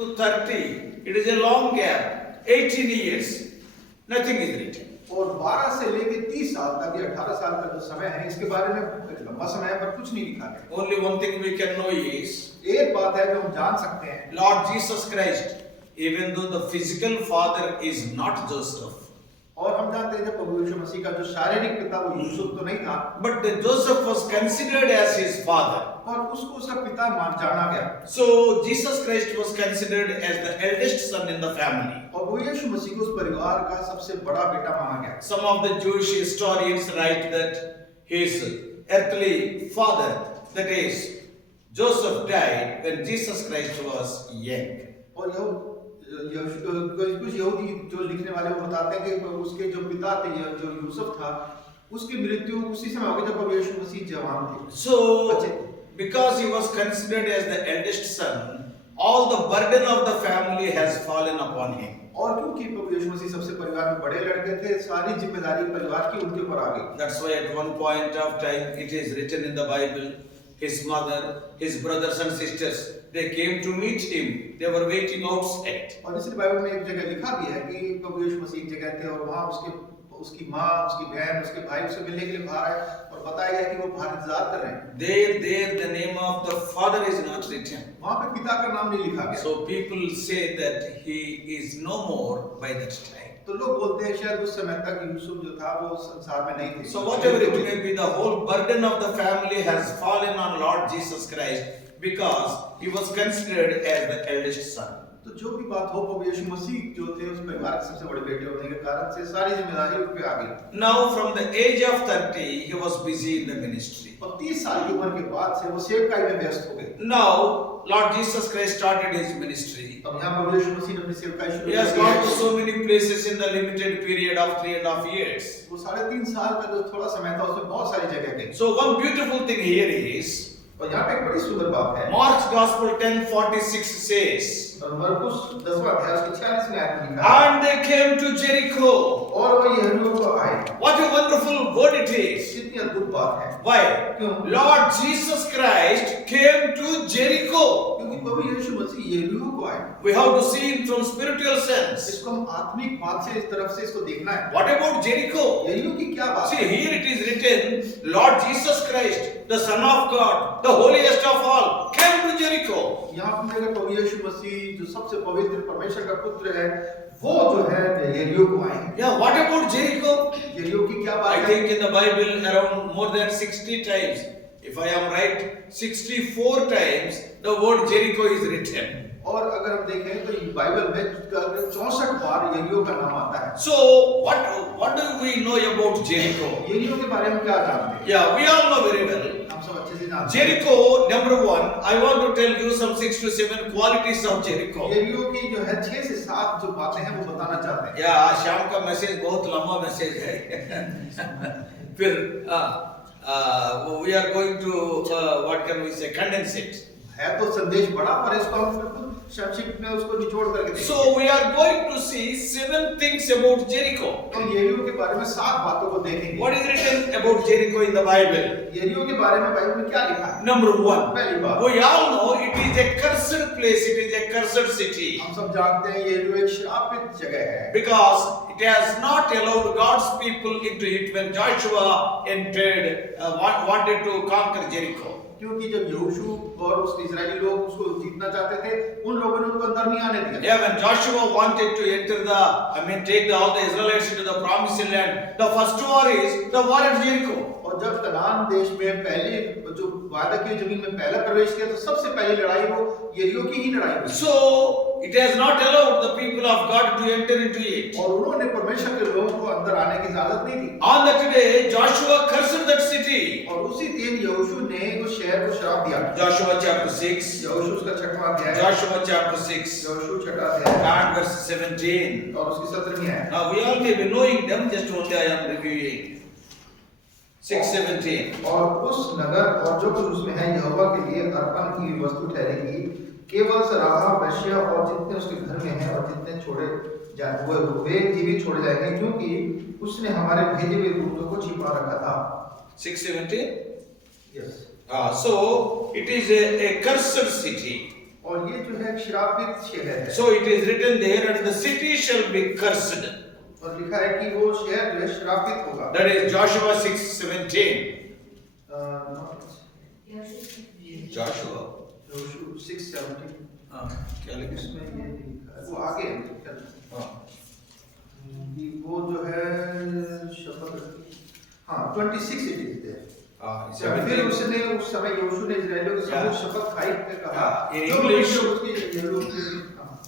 to 30, it is a long gap. 18 years, nothing is written. और 12 से लेके 30 साल तक या 18 साल का जो समय है, इसके बारे में एक लंबा समय है पर कुछ नहीं लिखा गया। Only one thing we can know is, एक बात है जो हम जान सकते हैं, Lord Jesus Christ, even though the physical father is not Joseph, और हम जानते हैं जब प्रभु यीशु मसीह का जो शारीरिक पिता वो यूसुफ तो नहीं था, but Joseph was considered as his father. पर उसको उसका पिता जाना गया। So Jesus Christ was considered as the eldest son in the family. और वो यीशु मसीह को उस परिवार का सबसे बड़ा बेटा माना गया। Some of the Jewish historians write that his earthly father, that is Joseph, died when Jesus Christ was young. और कुछ यहूदी जो लिखने वाले वो बताते हैं कि उसके जो पिता थे, जो यूसुफ था, उसकी मृत्यु उसी समय हो गई जब प्रभु यीशु मसीह जवान थे। So because he was considered as the eldest son, all the burden of the family has fallen upon him. और क्योंकि प्रभु यीशु मसीह सबसे परिवार में बड़े लड़के थे, सारी जिम्मेदारी परिवार की उनके ऊपर आ गई। That's why at one point of time it is written in the Bible, his mother, his brothers and sisters, they came to meet him. They were waiting outside. और इसलिए बाइबल में एक जगह लिखा भी है कि प्रभु यीशु मसीह एक जगह थे और वहाँ उसकी माँ, उसकी बहन, उसके भाई उससे मिलने के लिए बाहर आए और बताया गया कि वो बाहर इंतजार कर रहे हैं। There the name of the father is not written. वहाँ पे पिता का नाम नहीं लिखा गया। So people say that he is no more by that time. तो लोग बोलते हैं शायद उस समय तक यूसुफ जो था वो संसार में नहीं थे। So whatever it may be, the whole burden of the family has fallen on Lord Jesus Christ because he was considered as the eldest son. तो जो भी बात हो, प्रभु यीशु मसीह जो थे उस परिवार के सबसे बड़े बेटे होने के कारण से सारी जिम्मेदारी उन पे आ गई। Now from the age of 30 he was busy in the ministry. और 30 साल की उम्र के बाद से वो सेवकाई में व्यस्त हो गए। Now Lord Jesus Christ started his ministry. अब यहाँ प्रभु यीशु मसीह ने अपनी सेवकाई शुरू He has gone to so many places in the limited period of 3.5 years. वो 3.5 साल का जो थोड़ा समय था उसमें बहुत सारी जगह गए। So one beautiful thing here is, और यहाँ पे एक बड़ी सुंदर बात है। Mark's Gospel 10:46 says, और मरकुस 10वां अध्याय उसकी 46वीं आयत में लिखा है, and they came to Jericho. और वो यरीहो को आए। What a wonderful word it is. कितनी अद्भुत बात है। Why? क्यों? Lord Jesus Christ came to Jericho. क्योंकि प्रभु यीशु मसीह यरीहो को आए। We have to see it from spiritual sense. इसको हम आत्मिक बात से इस तरफ से इसको देखना है। What about Jericho? यरीहो की क्या बात See, है? here it is written, Lord Jesus Christ, the Son of God, the holiest of all, came to Jericho. यहाँ पर मेरे प्रभु यीशु मसीह जो सबसे पवित्र परमेश्वर का पुत्र है, वो जो है यरीहो को आए। Yeah, what about Jericho? यरीहो की क्या बात I है? think in the Bible around more than 60 times, if I am right, 64 times the word Jericho is written. और अगर हम देखें तो बाइबल में 64 बार यरीहो का नाम आता है। So what do we know about Jericho? यरीहो के बारे में क्या जानते हैं? Yeah, we all know very well. हम सब अच्छे से जानते हैं। Jericho, number one, I want to tell you some 6 to 7 qualities of Jericho. यरीहो की जो है 6 से 7 जो बातें हैं वो बताना चाहते हैं। या आज शाम का मैसेज बहुत लंबा मैसेज है। फिर we are going to what can we say, condense it. है तो संदेश बड़ा, पर इसको हम बिल्कुल संक्षिप्त में उसको निचोड़ करके देखेंगे। So we are going to see 7 things about Jericho. हम यरीहो के बारे में 7 बातों को देखेंगे। What is written about Jericho in the Bible? यरीहो के बारे में बाइबल में क्या लिखा है? Number 1. पहली बात, We all know it is a cursed place, it is a cursed city. हम सब जानते हैं यरीहो एक श्रापित जगह है, Because it has not allowed God's people into it when Joshua entered, wanted to conquer Jericho. क्योंकि जब यहोशू और उसके इजरायली लोग उसको जीतना चाहते थे, उन लोगों ने उनको अंदर नहीं आने दिया। Yeah, when Joshua wanted to enter take all the Israelites into the promised land, the first war is the war at Jericho. और जब कनान देश में पहले जो वादा की जमीन में पहला प्रवेश किया तो सबसे पहली लड़ाई वो यरीहो की ही लड़ाई हुई। So it has not allowed the people of God to enter into it. और उन्होंने परमेश्वर के लोगों को अंदर आने की इजाजत नहीं दी। On that day, Joshua cursed that city. और उसी दिन यहोशू ने उस शहर को श्राप दिया। Joshua chapter 6. यहोशू उसका 6वां अध्याय। Joshua chapter 6 यहोशू 6वां अध्याय and verse 17. और उसकी 17वीं आयत। Now we all may be knowing them, just only I am reviewing. 6:17. और उस नगर और जो कुछ उसमें है यहोवा के लिए अर्पण की वस्तु ठहरेगी, केवल सराहा वैश्य और जितने उसके घर में हैं और जितने छोड़े जाए वे जीवित छोड़े जाएंगे, क्योंकि उसने हमारे भेजे हुए दूतों को छिपा रखा था। 6:17. Yes. So it is a cursed city. और ये जो है श्रापित शहर है। So it is written there, and the city shall be cursed. और लिखा है कि वो शहर जो है श्रापित होगा। That is Joshua 6:17. Joshua. 6:17 क्या लिखा है? इसमें ये लिखा है, वो आगे है हाँ। कि वो जो है शपथ, हाँ 26 it is there। फिर उसने उस समय यहोशू ने इस्राएलियों के सामने शपथ खाई के कहा, In जो English, उसकी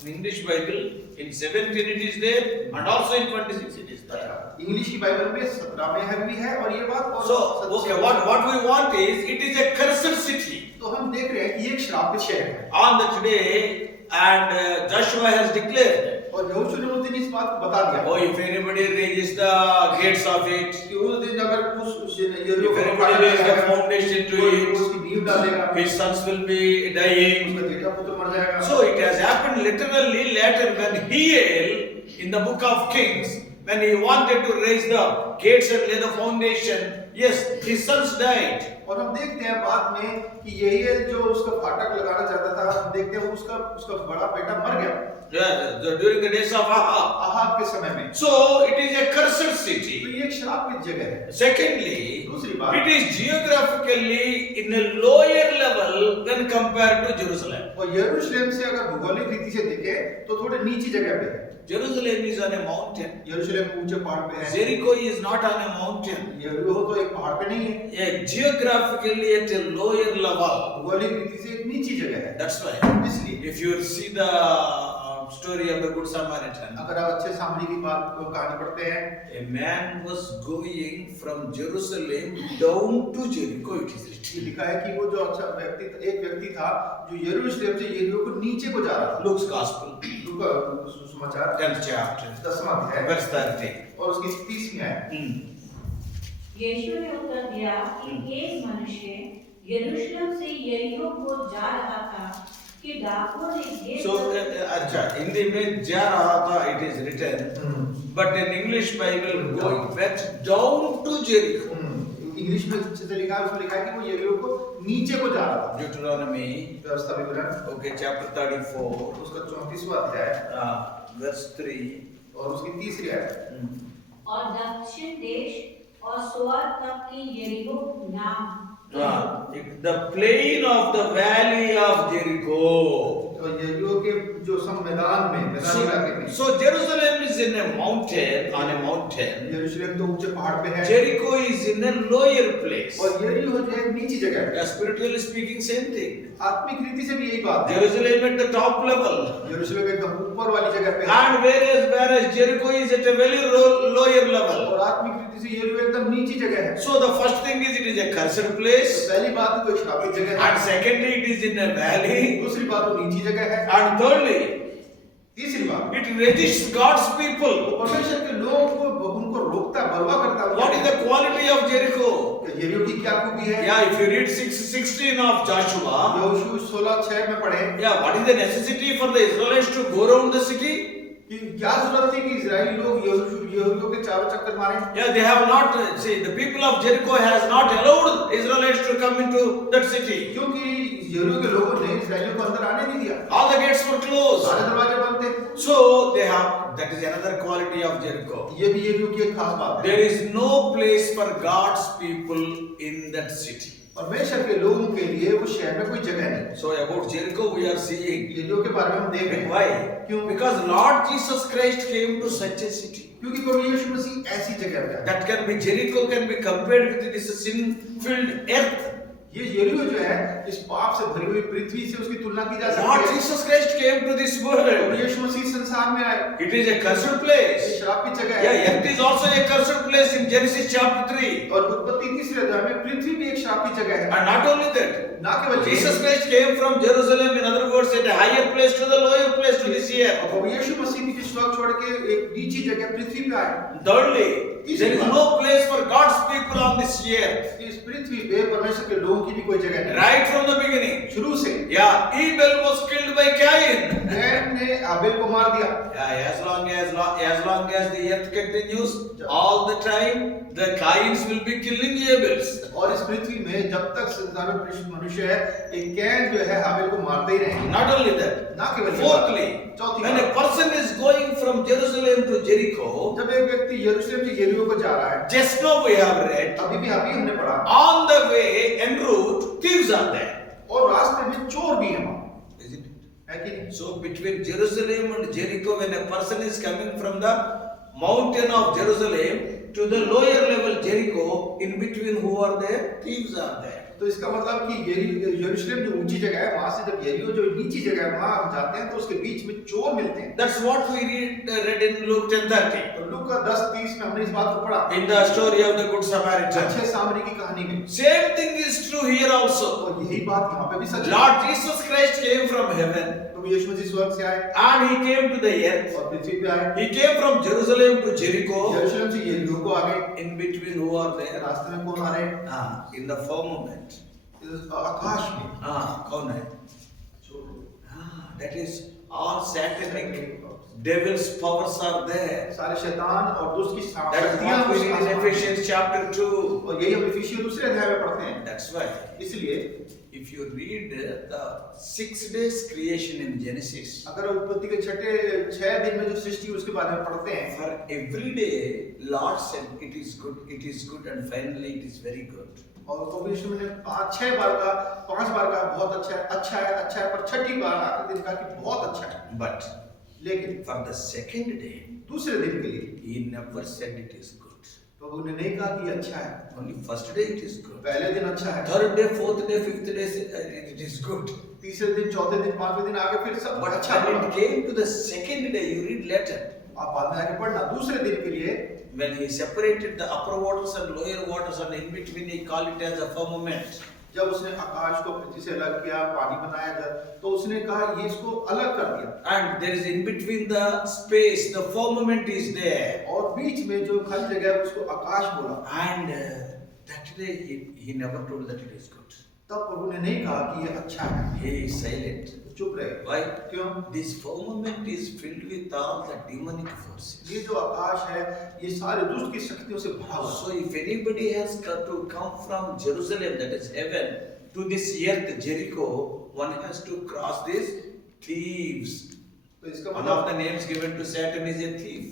in English Bible, in 17 it is there, and also in 26 it is there. English की बाइबल में 17 में भी है और ये बात और So, okay, what we want is, it is a cursed city. तो हम देख रहे हैं कि ये एक श्रापित शहर है। On that day, and Joshua has declared, और यहोशू ने उस दिन इस बात को बता दिया। oh, if anybody raises the gates of it, कि उस दिन अगर उस if anybody raises the foundation to it, उसकी नींव डालेगा, his sons will be dying. उसका बेटा पुत्र मर जाएगा। So it has happened literally later when Hiel, in the book of Kings, when he wanted to raise the gates and lay the foundation, yes, his sons died. और हम देखते हैं बाद में कि यही जो उसका फाटक लगाना चाहता था, हम देखते हैं उसका बड़ा बेटा मर गया। Yeah, during the days of Ahab. Ahab के समय में। So it is a cursed तो city. ये एक श्रापित जगह है। Secondly, दूसरी बात, it is geographically in a lower level when compared to Jerusalem. और यरूशलेम से अगर भौगोलिक रीति से देखें तो थोड़े नीची जगह पे है। Jerusalem is on a mountain. यरूशलेम ऊंचे पहाड़ पे है। Jericho is not on a mountain. यरीहो तो एक पहाड़ पे नहीं है। Yeah, geographically at a lower level. भौगोलिक रीति से एक नीची जगह है। That's why. इसलिए If you see the story of the Good Samaritan, अगर आप अच्छे सामरी की बात को कहानी पढ़ते हैं, a man was going from Jerusalem down to Jericho. It is ये written. लिखा है कि वो जो अच्छा व्यक्ति, एक व्यक्ति था जो यरूशलेम से यरीहो को नीचे को जा रहा था। Luke's Gospel, लूका सुसमाचार 10th chapter, 10वां अध्याय verse 30. और उसकी 30वीं आयत। यीशु ने उत्तर दिया कि एक मनुष्य यरूशलेम से यरीहो को जा रहा था कि डाकुओं ने गेट So, अच्छा, हिंदी में जा रहा था, it is written, but in English Bible, going went down to Jericho. English में अच्छे से लिखा है, उसमें लिखा है कि वो यरीहो को नीचे को जा रहा था। Deuteronomy, व्यवस्था विवरण okay, chapter 34, उसका 34वां अध्याय verse 3. और उसकी 3री आयत। और दक्षिण देश और सोअर तक की यरीहो नाम The plain of the valley of Jericho. और यरीहो के जो मैदान में, मैदानी इलाके में, So Jerusalem is in a mountain, on a mountain. यरूशलेम तो ऊंचे पहाड़ पे है Jericho is in a lower place. और यरीहो जो है नीची जगह है। Yeah, spiritually speaking, same thing. आत्मिक रीति से भी यही बात है। Jerusalem at the top level, यरूशलेम एकदम ऊपर वाली जगह पे है and whereas Jericho is at a very lower level. और आत्मिक रीति से यरीहो एकदम नीची जगह है। So the first thing is, it is a cursed place, पहली बात तो एक श्रापित जगह है, and secondly it is in a valley, दूसरी बात तो नीची जगह है, and thirdly तीसरी बात it resists God's people. परमेश्वर के लोगों को उनको रोकता, बलवा करता है। What is the quality of Jericho? यरीहो की क्या खूबी है? Yeah, if you read 6:16 of Joshua, यहोशू 16:6 में पढ़े yeah, what is the necessity for the Israelites to go around the city? कि क्या जरूरत थी कि इजरायली लोग यरीहो के चारों चक्कर मारे? Yeah, they have not, see, the people of Jericho has not allowed Israelites to come into that city. क्योंकि यरीहो के लोगों ने इजरायलियों को अंदर आने नहीं दिया। All the gates were closed. सारे दरवाजे बंद थे। So they have, that is another quality of Jericho. ये भी यरीहो की एक खास बात है। There is no place for God's people in that city. परमेश्वर के लोगों के लिए उस शहर में कोई जगह नहीं। So about Jericho we are seeing. यरीहो के बारे में हम देख रहे हैं। Why? क्यों? Because Lord Jesus Christ came to such a city. क्योंकि प्रभु यीशु मसीह ऐसी जगह पे आया। That can be, Jericho can be compared with this sin-filled earth. ये यरीहो जो है इस पाप से भरी हुई पृथ्वी से उसकी तुलना की जा सकती Lord है। Jesus Christ came to this Prabhu world. यीशु मसीह संसार में आए। It is a cursed ये place. श्रापित जगह है। Yeah, earth is also a cursed place in Genesis chapter 3. और उत्पत्ति 3 अध्याय में पृथ्वी भी एक श्रापित जगह है। And not only that, ना केवल Jesus Christ came from Jerusalem, in other words, at a higher place to the lower place to this year. और प्रभु यीशु मसीह भी स्वर्ग छोड़ के एक नीची जगह पृथ्वी पे आए। Thirdly, there is no place for God's people on this earth. इस पृथ्वी पे परमेश्वर के लोगों की भी कोई जगह नहीं। Right from the beginning. शुरू से Yeah, Abel was killed by Cain. Can ने हाबिल को मार दिया। Yeah, as long as the earth continues, all the time the Cains will be killing Abels. और इस पृथ्वी में जब तक संसार में मनुष्य है, ये कैन जो है हाबिल को मारते ही रहेंगे। Not only that, ना केवल fourthly, चौथी when a person is going from Jerusalem to Jericho, जब एक व्यक्ति यरूशलेम से यरीहो को जा रहा है, just now we have read, अभी हमने पढ़ा, on the way en route thieves are there. और रास्ते में चोर भी हैं वहाँ, Isn't it? है कि नहीं? So between Jerusalem and Jericho, when a person is coming from the mountain of Jerusalem to the lower level Jericho, in between who are there? Thieves are there. तो इसका मतलब कि यरूशलेम जो ऊंची जगह है, वहां से जब यरीहो जो नीची जगह है वहां हम जाते हैं तो उसके बीच में चोर मिलते हैं। That's what we read in Luke 10:30. तो लूका 10:30 में हमने इस बात को पढ़ा, In the story of the Good Samaritan. अच्छे सामरी की कहानी में। Same thing is true here also. और यही बात यहाँ पे भी सच है। Lord Jesus Christ came from heaven तो यीशु मसीह स्वर्ग से आए and he came to the earth. और पृथ्वी पे आए, He came from Jerusalem to Jericho. यरूशलेम से यरीहो को आ गए। In between who are there? रास्ते में कौन आ रहे? In the firmament. आकाश में कौन है? That is all satanic devil's powers are there. सारे शैतान और दुष्ट की That is what we read in Ephesians chapter 2. और यही हम इफिसियों दूसरे अध्याय में पढ़ते हैं। That's why इसलिए if you read the 6 days creation in Genesis, अगर उत्पत्ति के छठे 6 दिन में जो सृष्टि उसके बारे में पढ़ते हैं, for every day Lord said it is good and finally it is very good. और प्रभु यीशु ने 5 बार का बहुत अच्छा है, पर छठी बार आखिरी दिन का कि बहुत अच्छा है। But लेकिन for the second day दूसरे दिन के लिए he never said it is good. प्रभु ने नहीं कहा कि ये अच्छा है। Only first day it is good. पहले दिन अच्छा है, Third day, fourth day, fifth day it is good. तीसरे दिन, चौथे दिन, पांचवें दिन आगे फिर सब But अच्छा when है। it came to the second day, you read later, आप बाद में आगे पढ़ना, दूसरे दिन के लिए when he separated the upper waters and lower waters and in between he called it as a firmament. जब उसने आकाश को पृथ्वी से अलग किया, पानी बनाया, तो उसने कहा ये इसको अलग कर दिया। And there is in between the space, the firmament is there. और बीच में जो खाली जगह है उसको आकाश बोला। And that day he never told that it is good. तब प्रभु ने नहीं कहा कि ये अच्छा है। He is silent. चुप रहे। Why? क्यों? This firmament is filled with all the demonic forces. ये जो आकाश है, ये सारे दुष्ट की शक्तियों से भरा हुआ है। So if anybody has got to come from Jerusalem, that is heaven, to this earth Jericho, one has to cross these thieves. तो इसका One of the names given to Satan is a thief.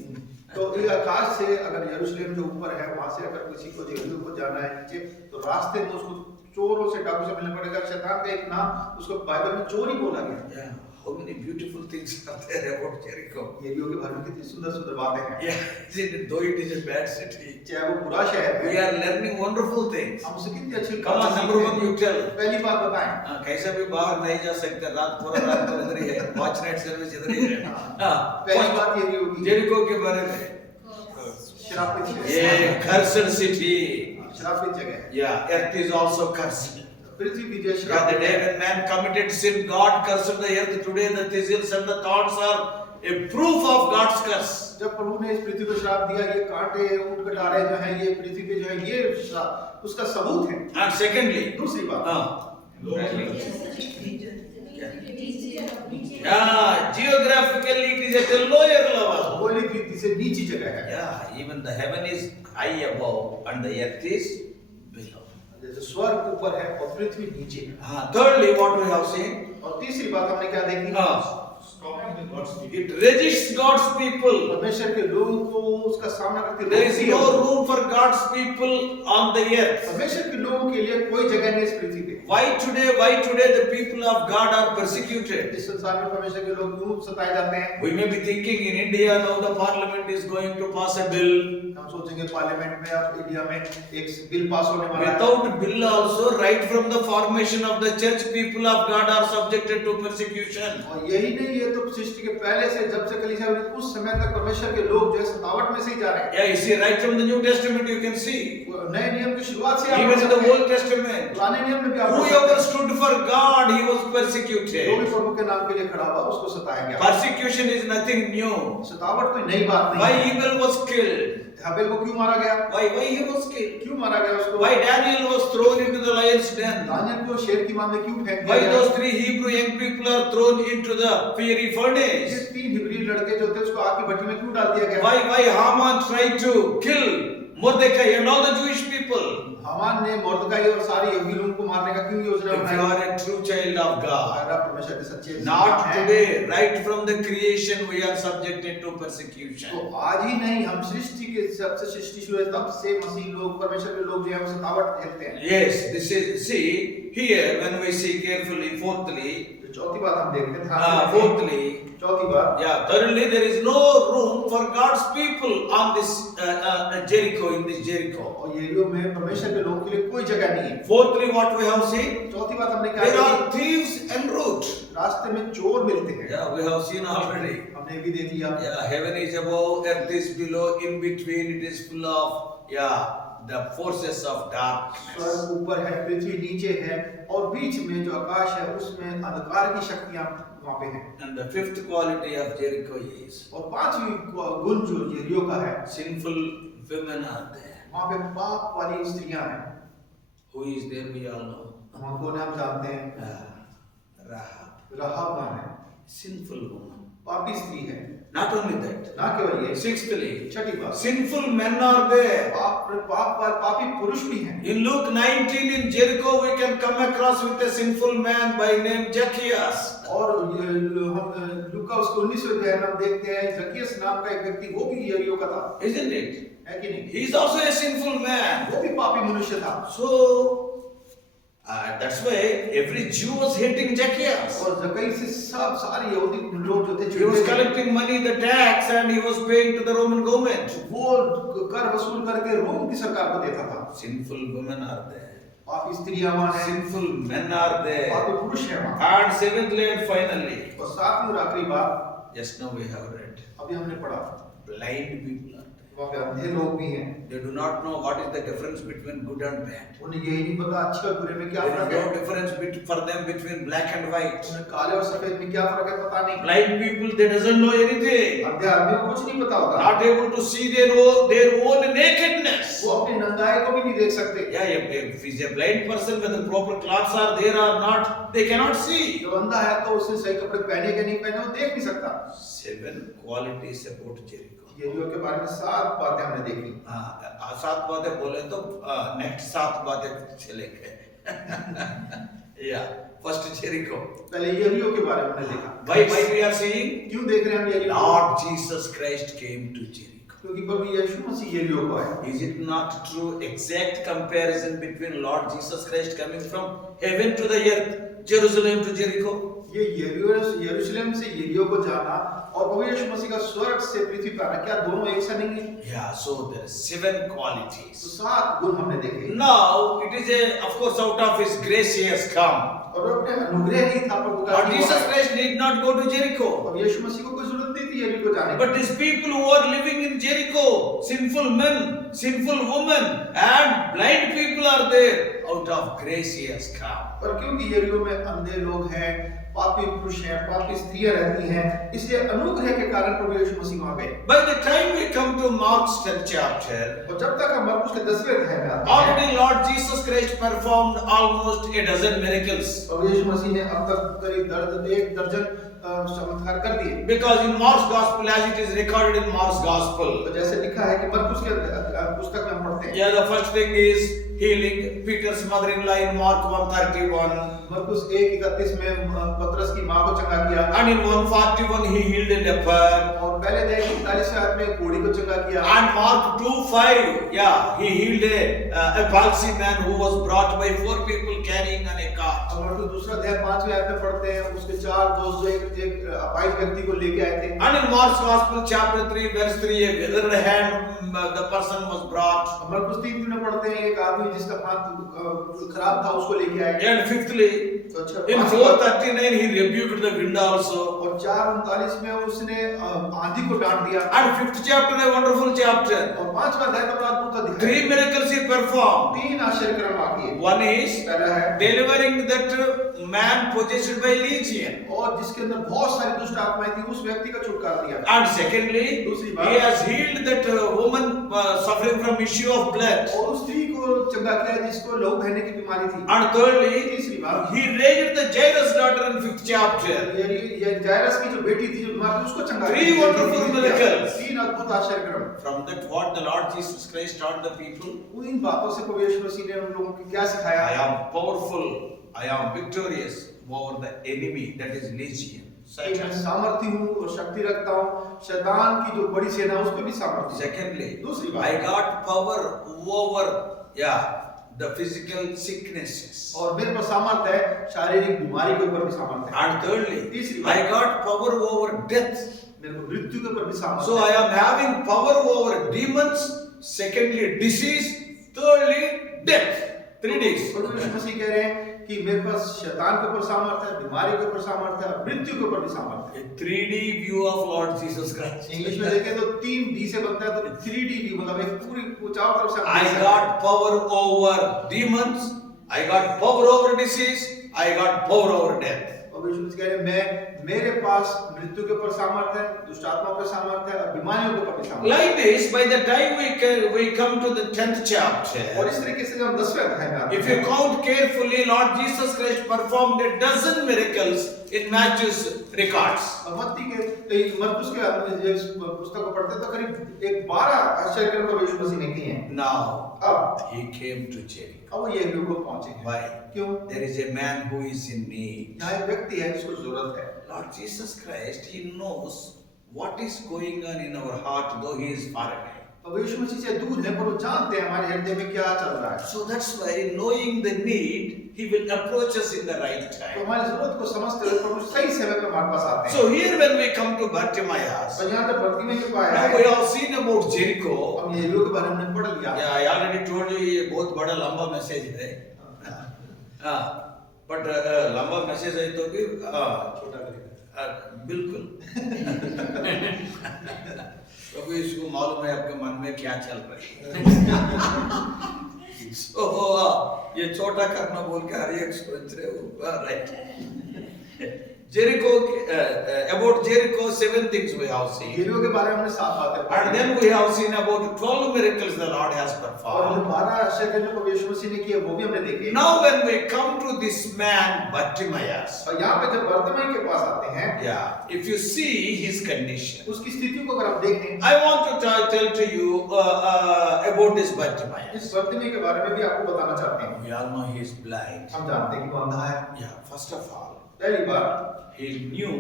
तो ये आकाश से अगर यरूशलेम जो ऊपर है वहां से अगर किसी को यरीहो को जाना है नीचे, तो रास्ते में उसको चोरों से, डाकू से मिलना पड़ेगा। शैतान का एक नाम उसको बाइबल में चोरी बोला गया। Yeah. How many beautiful things are there about Jericho? यरीहो के बारे में कितनी सुंदर बातें हैं। Yeah, isn't it? Though it is a bad city, चाहे वो बुरा शहर we है, are learning wonderful things. हम उससे कितनी अच्छी Come on, number one, you tell. पहली बात बताएं। कैसे भी बाहर नहीं जा सकते, रात भर इधर ही है, वॉच नाइट सर्विस इधर ही है। पहली बात यही होगी, जेरिको के बारे में, श्रापित शहर, ये cursed city. श्रापित जगह। Yeah, earth is also cursed. पृथ्वी भी जो Yeah, the श्रापित day है। when man committed sin, God cursed the earth. Today the thistles and the thorns are a proof of God's curse. जब प्रभु ने इस पृथ्वी को श्राप दिया, ये कांटे, ऊंट कटारे जो हैं, ये पृथ्वी पे जो है, ये श्राप उसका सबूत है। And secondly, दूसरी बात, yeah, geographically it is at a lower level. भौगोलिक रीति से नीची जगह है। Yeah, even the heaven is high above and the earth is below. जैसे स्वर्ग ऊपर है और पृथ्वी नीचे है। Thirdly, what we have seen? और तीसरी बात हमने क्या देखी? It resists God's people. परमेश्वर के लोगों को उसका सामना करके There is रोकती है। no room for God's people on the earth. परमेश्वर के लोगों के लिए कोई जगह नहीं इस पृथ्वी पे। Why today the people of God are persecuted? इस संसार में परमेश्वर के लोग क्यों सताए जाते हैं? We may be thinking in India now the parliament is going to pass a bill. हम सोचेंगे पार्लियामेंट में अब इंडिया में एक बिल पास होने वाला है। Without bill also, right from the formation of the church, people of God are subjected to persecution. और यही नहीं, ये तो सृष्टि के पहले से, जब से कलीसिया हुई उस समय तक परमेश्वर के लोग जो है सतावट में से ही जा रहे हैं। Yeah, you see, right from the New Testament you can see. नए नियम की शुरुआत से आप Even in the देख सकते Old हैं। Testament, पुराने नियम में भी आप देख सकते whoever हैं। stood for God, he was जो भी persecuted. प्रभु के नाम के लिए खड़ा हुआ उसको सताया गया। Persecution is nothing new. सतावट कोई नई बात नहीं Why है। Abel was killed? हाबिल को क्यों मारा गया? Why he was killed? क्यों मारा गया उसको? Why Daniel was thrown into the lion's den? Daniel को शेर की मार में क्यों फेंक Why दिया those गया? 3 Hebrew young people are thrown into the fiery fiery furnace? ये 3 हिब्री लड़के जो थे उसको आग की भट्टी में क्यों डाल दिया गया? Why Haman tried to kill Mordecai and all the Jewish people? Haman ने मोर्दकाई और सारे यहूदी लोगों को मारने का क्यों योजना If you बनाई? are a true child of God, अगर आप परमेश्वर के सच्चे not हैं, today, right from the creation we are subjected to persecution. तो आज ही नहीं, हम सृष्टि के सबसे सृष्टि शुरू है तब से मसीह लोग, परमेश्वर के लोग जो हैं वो सतावट झेलते हैं। Yes, this is, see, here when we see carefully, fourthly, तो चौथी बात हम देखते हैं, fourthly, चौथी बात, yeah, thirdly, there is no room for God's people on this Jericho, in this Jericho. और यरीहो में परमेश्वर के लोगों के लिए कोई जगह नहीं है। Fourthly, what we have seen? चौथी बात हमने क्या There देखी? are thieves en route. रास्ते में चोर मिलते हैं। Yeah, we have seen already. हमने भी देख लिया। Yeah, heaven is above, earth is below, in between it is full of, yeah, the forces of darkness. स्वर्ग ऊपर है, पृथ्वी नीचे है, और बीच में जो आकाश है उसमें अंधकार की शक्तियां वहाँ पे हैं। And the fifth quality of Jericho is और पांचवी गुण जो यरीहो का है, sinful women are there. वहाँ पे पाप वाली स्त्रियां हैं। Who is there we all know. वहाँ को हम जानते हैं, Rahab, राहाब कौन है? sinful woman. पापी स्त्री है। Not only that. ना केवल ये, Sixthly, छठी बात, sinful men are there. पापी पुरुष भी हैं। In Luke 19 in Jericho we can come across with a sinful man by name Zacchaeus. और हम लूका उसके 19वें अध्याय में हम देखते हैं जक्कियस नाम का एक व्यक्ति, वो भी यरीहो का था, Isn't it? है कि नहीं? He is also a sinful man. वो भी पापी मनुष्य था। So that's why every Jew was hating Zacchaeus. और जक्कई से सब सारे यहूदी लोग जो थे He was collecting money, the tax, and he was paying to the Roman government. वो कर वसूल करके रोम की सरकार को देता था। Sinful women are there. पापी स्त्रियां वहाँ हैं, Sinful men are there. पापी पुरुष हैं वहाँ। And seventhly and finally, और सातवीं और आखिरी बात, just now we have read, अभी हमने पढ़ा, blind people are there. वहाँ पे अंधे लोग भी हैं। They do not know what is the difference between good and bad. उन्हें यही नहीं पता अच्छे और बुरे में क्या There फर्क is no है। difference for them between black and white. उन्हें काले और सफेद में क्या फर्क है पता नहीं। Blind people, they doesn't know anything. अंधे आदमी को कुछ नहीं पता होता। Not able to see their own nakedness. वो अपनी नंगाई को भी नहीं देख सकते। Yeah, if he's a blind person, whether proper clothes are there or not, they cannot see. जो अंधा है तो उसने सही कपड़े पहने के नहीं पहने वो देख नहीं सकता। 7 qualities about Jericho. यरीहो के बारे में 7 बातें हमने देखी। 7 बातें बोले तो नेक्स्ट 7 बातें चलेंगे. Yeah, first Jericho. पहले यरीहो के बारे में हमने देखा। Why we are seeing? क्यों देख रहे हैं हम यरीहो? Lord Jesus Christ came to Jericho. क्योंकि प्रभु यीशु मसीह यरीहो को आए। Is it not true? Exact comparison between Lord Jesus Christ coming from heaven to the earth, Jerusalem to Jericho. ये यरूशलेम से यरीहो को जाना और प्रभु यीशु मसीह का स्वर्ग से पृथ्वी पर आना, क्या दोनों एक सा नहीं है? Yeah, so there are 7 तो qualities. 7 गुण हमने देखे। Now it is of course out of His grace He has come. और अपने अनुग्रह ही था प्रभु का। Lord Jesus Christ did not go to Jericho. अब यीशु मसीह को कोई जरूरत नहीं थी यरीहो जाने की। But these people who are living in Jericho, sinful men, sinful women, and blind people are there. Out of grace He has come. पर क्योंकि यरीहो में अंधे लोग हैं, पापी पुरुष हैं, पापी स्त्रियां रहती हैं, इसलिए अनुग्रह के कारण प्रभु यीशु मसीह वहां गए। By the time we come to Mark's 10th chapter, और जब तक हम मरकुस के 10वें अध्याय में आते हैं, already Lord Jesus Christ performed almost a dozen miracles. प्रभु यीशु मसीह ने अब तक करीब 1 दर्जन चमत्कार कर दिए। Because in Mark's gospel, as it is recorded in Mark's gospel, तो जैसे लिखा है कि मरकुस के पुस्तक में हम पढ़ते हैं, yeah, the first thing is healing Peter's mother-in-law in Mark 1:31. मरकुस 1:31 में पतरस की मां को चंगा किया, And in 1:41 he healed a leper. और पहले अध्याय की 41वें आयत में कोढ़ी को चंगा किया। And Mark 2:5, yeah, he healed a palsy man who was brought by 4 people carrying on a cart. और मरकुस दूसरा अध्याय 5वें आयत में पढ़ते हैं, उसके 4 दोस्त जो एक अपाहिज व्यक्ति को लेके आए थे। And in Mark's gospel chapter 3 verse 3, a withered hand the person was brought. मरकुस 3 में पढ़ते हैं एक आदमी जिसका हाथ खराब था उसको लेके आए। And fifthly, तो अच्छा, in 4:39 he rebuked the wind also. और 4:39 में उसने आंधी को डांट दिया। And 5th chapter, a wonderful chapter. और 5वां अध्याय का अद्भुत अध्याय। 3 miracles he performed. 3 आश्चर्यक्रम किए। One is पहला है delivering that man possessed by legion. और जिसके अंदर बहुत सारी दुष्ट आत्माएं थी उस व्यक्ति का छुटकारा दिया। And secondly, दूसरी बात, he has healed that woman suffering from issue of blood. और उस स्त्री को चंगा किया जिसको लहू बहने की बीमारी थी। And thirdly, तीसरी बात, he raised the Jairus daughter in 5th chapter. ये जायरस की जो बेटी थी जो बीमार थी उसको चंगा Three किया। wonderful miracles. 3 अद्भुत आश्चर्यक्रम। From that, what the Lord Jesus Christ taught the people? इन बातों से प्रभु यीशु मसीह ने उन लोगों को क्या सिखाया? I am powerful, I am victorious over the enemy, that is legion. कि मैं सामर्थ्य हूँ और शक्ति रखता हूँ, शैतान की जो बड़ी सेना है उस पे भी सामर्थ्य है। Secondly, दूसरी बात, I got power over, the physical sicknesses. और मेरे पास सामर्थ्य है शारीरिक बीमारी के ऊपर भी सामर्थ्य है। And thirdly, तीसरी बात, I got power over death. मेरे को मृत्यु के ऊपर भी सामर्थ्य So है। I am having power over demons. Secondly, disease. Thirdly, death. 3 days. प्रभु यीशु मसीह कह रहे हैं कि मेरे पास शैतान के ऊपर सामर्थ्य है, बीमारी के ऊपर सामर्थ्य है, मृत्यु के ऊपर भी सामर्थ्य है। A 3D view of Lord Jesus Christ. English में देखें तो 3D से बनता है, तो 3D भी मतलब एक पूरी चारों तरफ से I got power over demons. I got power over disease. I got power over death. प्रभु यीशु मसीह कह रहे हैं मेरे पास मृत्यु के ऊपर सामर्थ्य है, दुष्ट आत्माओं पे सामर्थ्य है और बीमारियों के ऊपर भी सामर्थ्य है। Like this, by the time we come to the 10th और chapter, इस तरीके से जब हम 10वें अध्याय में आते if हैं, you count carefully, Lord Jesus Christ performed a dozen miracles in Matthew's records. और मरकुस के पुस्तक को पढ़ते तो करीब एक 12 आश्चर्यक्रम प्रभु यीशु मसीह ने किए हैं। Now, अब he came to Jericho. अब वो यरीहो को पहुंचे हैं। Why? क्यों? There is a man who is in need. यहाँ एक व्यक्ति है जिसको जरूरत है। Lord Jesus Christ, he knows what is going on in our heart, though he is far away. प्रभु यीशु मसीह से दूर है पर वो जानते हैं हमारे हृदय में क्या चल रहा है। So that's why, knowing the need, he will approach us in the right तो time. हमारी जरूरत को समझते हुए प्रभु सही समय पे हमारे पास आते हैं। So here, when we come to Bartimaeus, और यहाँ पे भक्ति में क्या आया now we है? have seen about Jericho. हम यरीहो के बारे में हमने पढ़ लिया। Yeah, I already told you, ये बहुत बड़ा लंबा मैसेज है। बट लंबा मैसेज है तो भी छोटा करेगा। बिल्कुल। प्रभु यीशु को मालूम है आपके मन में क्या चल रहा है। So, ये छोटा करना बोल के हर एक सोच रहे हो, right? Jericho, about Jericho, 7 things we have seen. यरीहो के बारे में हमने 7 बातें पढ़ी। And then we have seen about 12 miracles the Lord has और performed. 12 आश्चर्यक्रम जो प्रभु यीशु मसीह ने किए वो भी हमने देखे। Now when we come to this man Bartimaeus, और यहाँ पे जब बर्तिमाई के पास आते हैं, yeah, if you see his condition, उसकी स्थिति को अगर हम देखें, I want to tell to you about this Bartimaeus. इस बर्तिमाई के बारे में भी आपको बताना चाहते हैं। We all know he is blind. हम जानते हैं कि वो अंधा है। Yeah, first of all, पहली बार he knew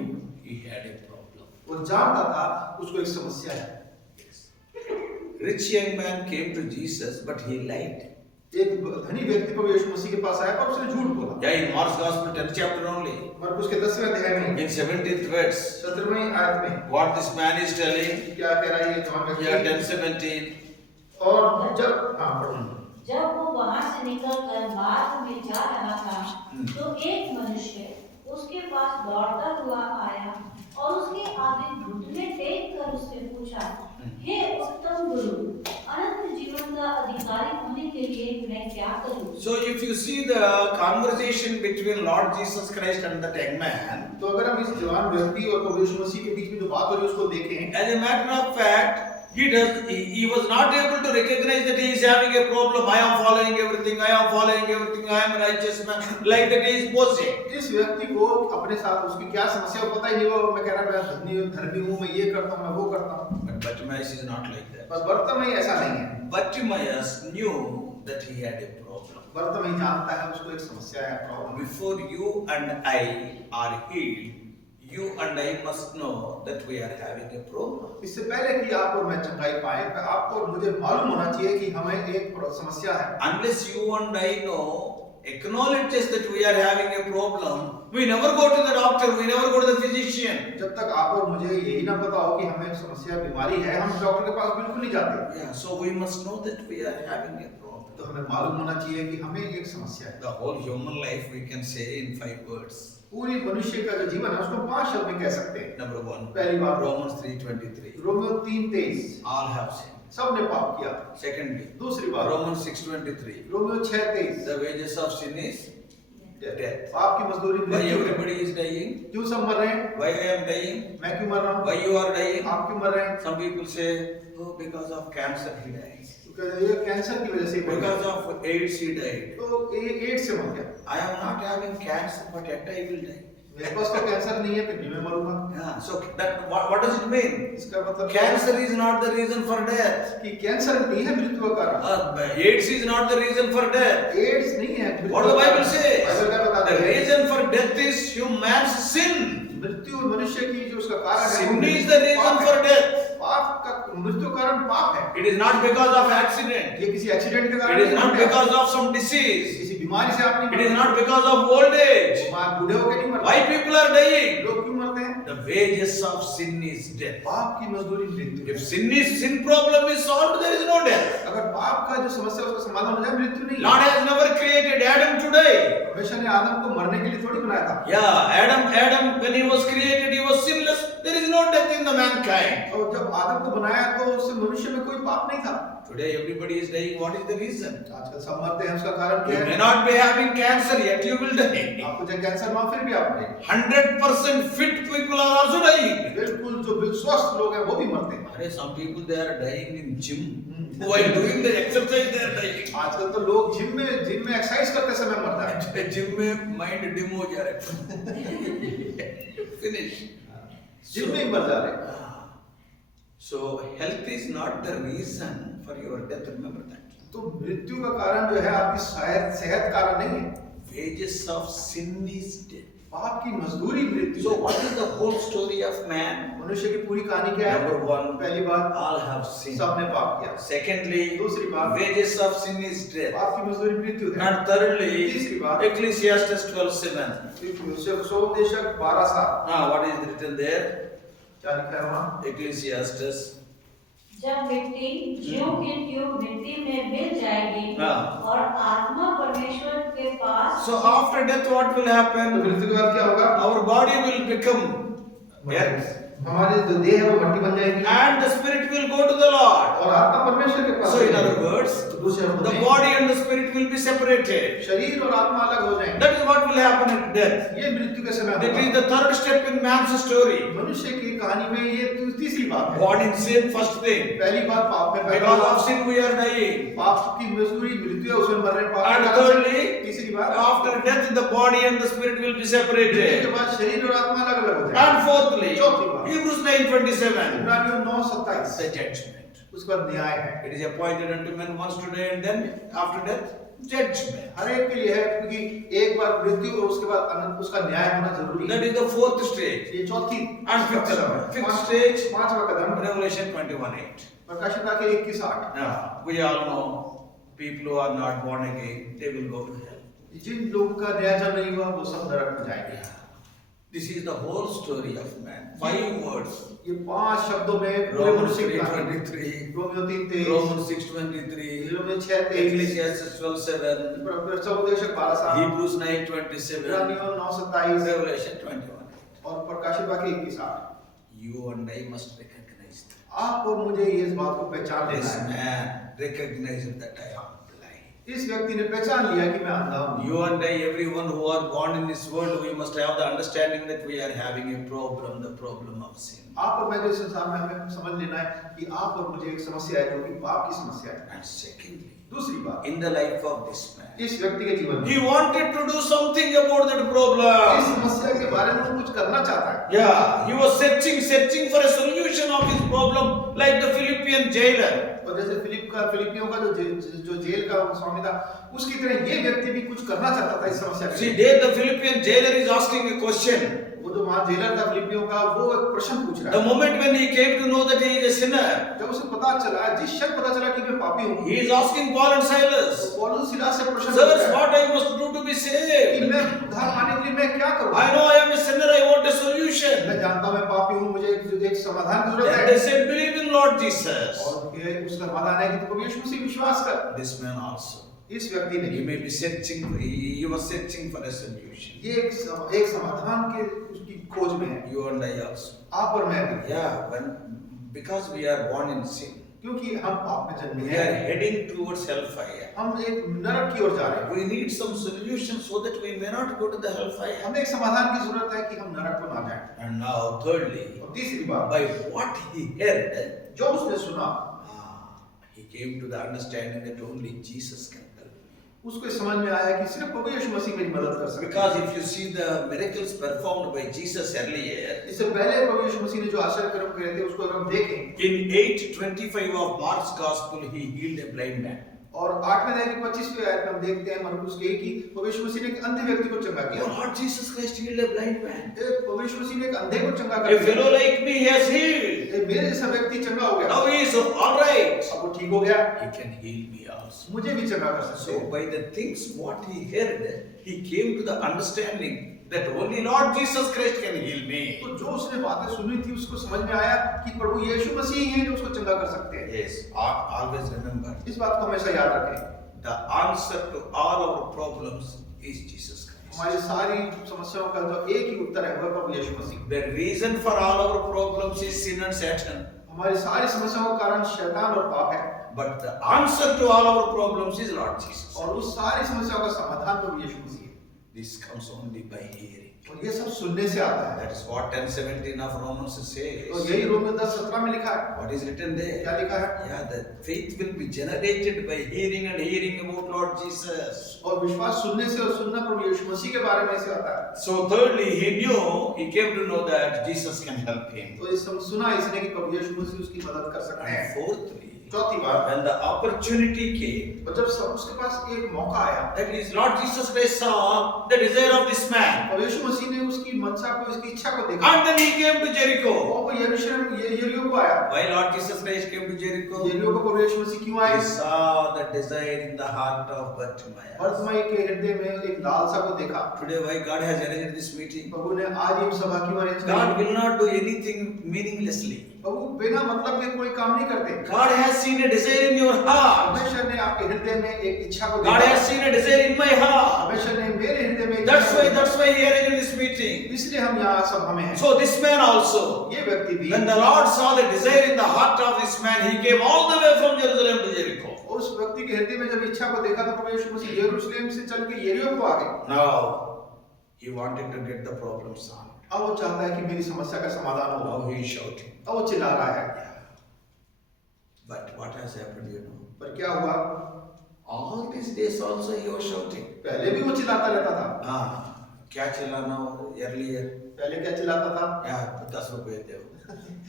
he had a problem. वो जानता था उसको एक समस्या है। Rich young man came to Jesus, but he lied. एक धनी व्यक्ति प्रभु यीशु मसीह के पास आया पर उसने झूठ बोला। Yeah, in Mark's Gospel 10th chapter only, मरकुस के 10वें अध्याय में in 17th verse, 17वीं आयत में what this man is telling, क्या कह रहा है ये जवान व्यक्ति? yeah, 10:17. और जब पढ़ो। जब वो वहां से निकलकर मार्ग में जा रहा था तो एक मनुष्य उसके पास दौड़ता हुआ आया और उसके आगे घुटने टेक कर उससे पूछा, हे उत्तम गुरु, अनंत जीवन का अधिकारी होने के लिए मैं क्या करूं? So if you see the conversation between Lord Jesus Christ and that young man, तो अगर हम इस जवान व्यक्ति और प्रभु यीशु मसीह के बीच में जो बात हो रही है उसको देखें, as a matter of fact, he was not able to recognize that he is having a problem. I am following everything, I am a righteous man, like that he is boasting. इस व्यक्ति को अपने साथ उसकी क्या समस्या है पता ही नहीं। वो मैं कह रहा मैं धनी हूँ, धर्मी हूँ, मैं ये करता हूँ, मैं वो करता हूँ। But Bartimaeus is not like that. पर बर्तिमाई ऐसा नहीं है। Bartimaeus knew that he had a problem. Bartimaeus जानता है उसको एक समस्या है, problem. Before you and I are healed, you and I must know that we are having a problem. इससे पहले कि आप और मैं चंगाई पाए, आपको और मुझे मालूम होना चाहिए कि हमें एक समस्या है। Unless you and I know, acknowledges that we are having a problem, we never go to the doctor, we never go to the physician. जब तक आप और मुझे यही ना पता हो कि हमें एक समस्या बीमारी है, हम डॉक्टर के पास बिल्कुल नहीं जाते। Yeah, so we must know that we are having a problem. तो हमें मालूम होना चाहिए कि हमें एक समस्या है। The whole human life we can say in 5 words. पूरी मनुष्य का जो जीवन है उसको 5 शब्द में कह सकते हैं। Number 1, पहली बात Romans 3:23. Romeo 3:23 All have sinned. सबने पाप किया। Secondly, दूसरी बात Romans 6:23. Romeo 6:23 The wages of sin is death. पाप की मजदूरी Why मृत्यु है। everybody is dying? क्यों सब मर रहे हैं? Why I am dying? मैं क्यों मर रहा हूँ? Why you are dying? आप क्यों मर रहे हैं? Some people say, oh, because of cancer he dies. ये कैंसर की वजह से मर गया। Because of AIDS he died. तो ये एड्स से मर गया। I am not having cancer, but yet I will die. मेरे पास तो कैंसर नहीं है, फिर भी मैं मरूंगा। Yeah. So that what does it mean? इसका मतलब Cancer is not the reason for death. कि कैंसर नहीं है मृत्यु का कारण। AIDS is not the reason for death. AIDS नहीं है मृत्यु What the का Bible कारण। says? बाइबल क्या बताता The है? reason for death is human's sin. मृत्यु मनुष्य की जो उसका कारण है, Sin वो is the reason पाप for है। death. पाप का मृत्यु कारण पाप है। It is not because of accident. ये किसी एक्सीडेंट के कारण It is नहीं not मरते because आप। of some disease. किसी बीमारी से आप नहीं It is मरते। not because of old age. आप बूढ़े होकर नहीं मरते। Why people are dying? लोग क्यों मरते हैं? The wages of sin is death. पाप की मजदूरी मृत्यु है। If sin problem is solved, there is no death. अगर पाप का जो समस्या है उसका समाधान हो जाए, मृत्यु नहीं है। Lord has never created Adam today. परमेश्वर ने आदम को मरने के लिए थोड़ी बनाया था। Yeah, Adam, when he was created, he was sinless. There is no death in the mankind. और जब आदम को बनाया तो उससे मनुष्य में कोई पाप नहीं था। Today everybody is dying. What is the reason? आजकल सब मरते हैं, उसका कारण You क्या may है? not be having cancer, yet you will die. आपको चाहे कैंसर ना हो, फिर भी आप मरेंगे। 100% fit people are also dying. बिल्कुल जो स्वस्थ लोग हैं वो भी मरते हैं। Arey, some people they are dying in gym. While doing the exercise, they are dying. आजकल तो लोग जिम में एक्सरसाइज करते समय मरता है। जिम में माइंड डिम हो जा रहा है। Finish. जिम में ही मर जा रहे हैं। So health is not the reason for your death. Remember that. तो मृत्यु का कारण जो है आपकी सेहत कारण नहीं है। Wages of sin is death. पाप की मजदूरी मृत्यु। So what is the whole story of man? मनुष्य की पूरी कहानी क्या है? Number one, पहली बात, all have sinned. सबने पाप किया। Secondly, दूसरी बात, wages of sin is death. पाप की मजदूरी मृत्यु है। And thirdly, तीसरी बात, Ecclesiastes 12:7. उपदेशक 12:7। What is written there? क्या लिखा है वहाँ? Ecclesiastes. जब मिट्टी ज्यों की त्यों मिट्टी में मिल जाएगी हाँ। और आत्मा परमेश्वर के पास। So after death, what will तो happen? मृत्यु के बाद क्या होगा? Our body will become earth, हमारे जो देह है वो मट्टी बन जाएगी and the spirit will go to the Lord. और आत्मा परमेश्वर के पास। So in other words, दूसरे शब्दों the में, body and the spirit will be separated. शरीर और आत्मा अलग हो जाएंगे। That is what will happen at death. ये मृत्यु के समय That is होगा। the third step in man's story. मनुष्य की कहानी में ये तीसरी बात है। Born in sin, first thing. पहली बात पाप में पैदा Because हुआ। of sin, we are dying. पाप की मजदूरी मृत्यु है, उसमें मर रहे हैं पाप And के कारण से। thirdly, तीसरी बात, after death, the body and the spirit will be मृत्यु के separated. बाद शरीर और आत्मा अलग अलग हो जाएंगे। And fourthly, चौथी बात, Hebrews 9:27, इब्रानियों 9:27, the judgment. उसके बाद न्याय है। It is appointed unto men once today, and then after death, judgment. हर एक के लिए है, क्योंकि एक बार मृत्यु और उसके बाद अनंत उसका न्याय होना जरूरी That है। is the fourth stage. ये चौथी And fifth stage, पांचवा कदम, Revelation 21:8. प्रकाशित वाक्य 21:8। Now, we all know people who are not born again, they will go to hell. जिन लोगों का न्याय जब नहीं हुआ वो सब नरक में जाएंगे। This is the whole story of man. 5 words. ये 5 शब्दों में पूरे Romans मनुष्य की कहानी। 3:23, रोमियो 3:23, Romans 6:23, रोमियो 6:23, Ecclesiastes 12:7, उपदेशक 12:7, Hebrews 9:27, इब्रानियों 9:27 Revelation 21:8. और प्रकाशित वाक्य 21:8। You and I must recognize that. आप और मुझे ये इस बात को पहचान This लेना है। man recognized that I am blind. इस व्यक्ति ने पहचान लिया कि मैं अंधा हूँ। You and I, everyone who are born in this world, we must have the understanding that we are having a problem, the problem of sin. आप और मैं जो इस संसार में हमें समझ लेना है कि आप और मुझे एक समस्या है जो कि पाप की समस्या है। And secondly, दूसरी बात, in the life of this man, इस व्यक्ति के जीवन में he wanted to do something about that इस problem. समस्या के बारे में वो कुछ करना चाहता है। Yeah, he was searching for a solution of his problem, like the Philippian jailer. और जैसे फिलिपियों का जो जेल का स्वामी था, उसकी तरह ये व्यक्ति भी कुछ करना चाहता था इस समस्या के See, लिए। there the Philippian jailer is asking a question. वो जो वहाँ जेलर था फिलिपियों का, वो एक प्रश्न पूछ रहा The है। moment when he came to know that he is a sinner, जब उसे पता चला, जिस क्षण पता चला कि मैं पापी हूँ, he is asking Paul and Silas, तो पौलुस सिलास से प्रश्न पूछ sirs, रहा है what I must do to be कि saved? मैं उद्धार पाने के लिए मैं क्या करूँ? I know I am a sinner, I want a solution. मैं जानता हूँ मैं पापी हूँ, मुझे एक समाधान की जरूरत Then है। they said, believe in Lord Jesus. और ये उसका समाधान है कि तुम यीशु मसीह विश्वास कर। This man also, इस व्यक्ति ने he may be searching, he was searching for a solution. ये एक समाधान के उसकी खोज में है। You and I also. आप और मैं भी, Yeah, because we are born in sin, क्योंकि हम पाप में जन्मे we are हैं, heading towards hellfire. हम एक नरक की ओर जा रहे हैं। We need some solution so that we may not go to the hellfire. हमें एक समाधान की जरूरत है कि हम नरक को ना जाएं। And now, thirdly, और तीसरी बात, by what he heard, जो उसने सुना, he came to the understanding that only Jesus can help. उसको इस समझ में आया कि सिर्फ प्रभु यीशु मसीह मेरी मदद कर सकते हैं। Because if you see the miracles performed by Jesus earlier, इससे पहले प्रभु यीशु मसीह ने जो आश्चर्य कर्म किए थे उसको अगर हम देखें, in 8:25 of Mark's Gospel, he healed a blind man. और 8वें अध्याय की 25वीं आयत में हम देखते हैं मरकुस के कि प्रभु यीशु मसीह ने एक अंधे व्यक्ति को चंगा किया। Oh, Lord Jesus Christ healed a blind man. प्रभु यीशु मसीह ने एक अंधे को चंगा A कर दिया। fellow like me, he has healed. मेरे जैसा व्यक्ति चंगा हो गया। Now he is all right. अब वो ठीक हो गया, He can heal me also. मुझे भी चंगा कर सकते So हैं। by the things what he heard, he came to the understanding that only Lord Jesus Christ can heal me. तो जो उसने बातें सुनी थी उसको समझ में आया कि प्रभु यीशु मसीह ही हैं जो उसको चंगा कर सकते हैं। Yes, always remember, इस बात को हमेशा याद रखें। the answer to all our problems is Jesus Christ. हमारी सारी समस्याओं का जो एक ही उत्तर है वह प्रभु यीशु मसीह। The reason for all our problems is sin and Satan. हमारी सारी समस्याओं का कारण शैतान और पाप है, But the answer to all our problems is Lord Jesus. और उस सारी समस्याओं का समाधान प्रभु यीशु मसीह है। This comes only by hearing. और ये सब सुनने से आता है। That is what 10:17 of Romans says. और यही रोमियो 10:17 में लिखा है। What is written there? क्या लिखा है? Yeah, the faith will be generated by hearing and hearing about Lord Jesus. और विश्वास सुनने से और सुनना प्रभु यीशु मसीह के बारे में से आता है। So thirdly, he came to know that Jesus can help him. तो इस सुना इसने कि प्रभु यीशु मसीह उसकी मदद कर सकते हैं। And fourthly, चौथी बात, when the opportunity came, और जब सब उसके पास एक मौका आया, that is Lord Jesus Christ saw the desire of this man, और यीशु मसीह ने उसकी मनसा को, इसकी इच्छा को देखा, and then he came to Jericho. और वो यरीहो को आया। Why Lord Jesus Christ came to Jericho? यरीहो को प्रभु यीशु मसीह क्यों आए? He saw the desire in the heart of Bartimaeus. Bartimaeus के हृदय में एक लालसा को देखा। Today, why God has arranged this meeting? प्रभु ने आज ये सभा क्यों अरेंज God की? will not do anything meaninglessly. प्रभु बिना मतलब के कोई काम नहीं करते। God has seen a desire in your heart. परमेश्वर ने आपके हृदय में एक इच्छा को God देखा। has seen a desire in my heart. परमेश्वर ने मेरे हृदय में एक That's इच्छा को why he arranged this meeting. देखा। इसलिए हम यहाँ सभा में हैं। So this man also, ये व्यक्ति भी, when the Lord saw the desire in the heart of this man, he came all the way from Jerusalem to Jericho. उस व्यक्ति के हृदय में जब इच्छा को देखा तो प्रभु यीशु मसीह यरूशलेम से चल के यरीहो को आ गए। Now he wanted to get the problem solved. अब वो चाहता है कि मेरी समस्या का समाधान हो। Now he is shouting. अब वो चिल्ला रहा है। But what has happened, you know? पर क्या हुआ? All these days also he was shouting. पहले भी वो चिल्लाता रहता था। क्या चिल्लाना earlier? पहले क्या चिल्लाता था? 10 रुपए दो.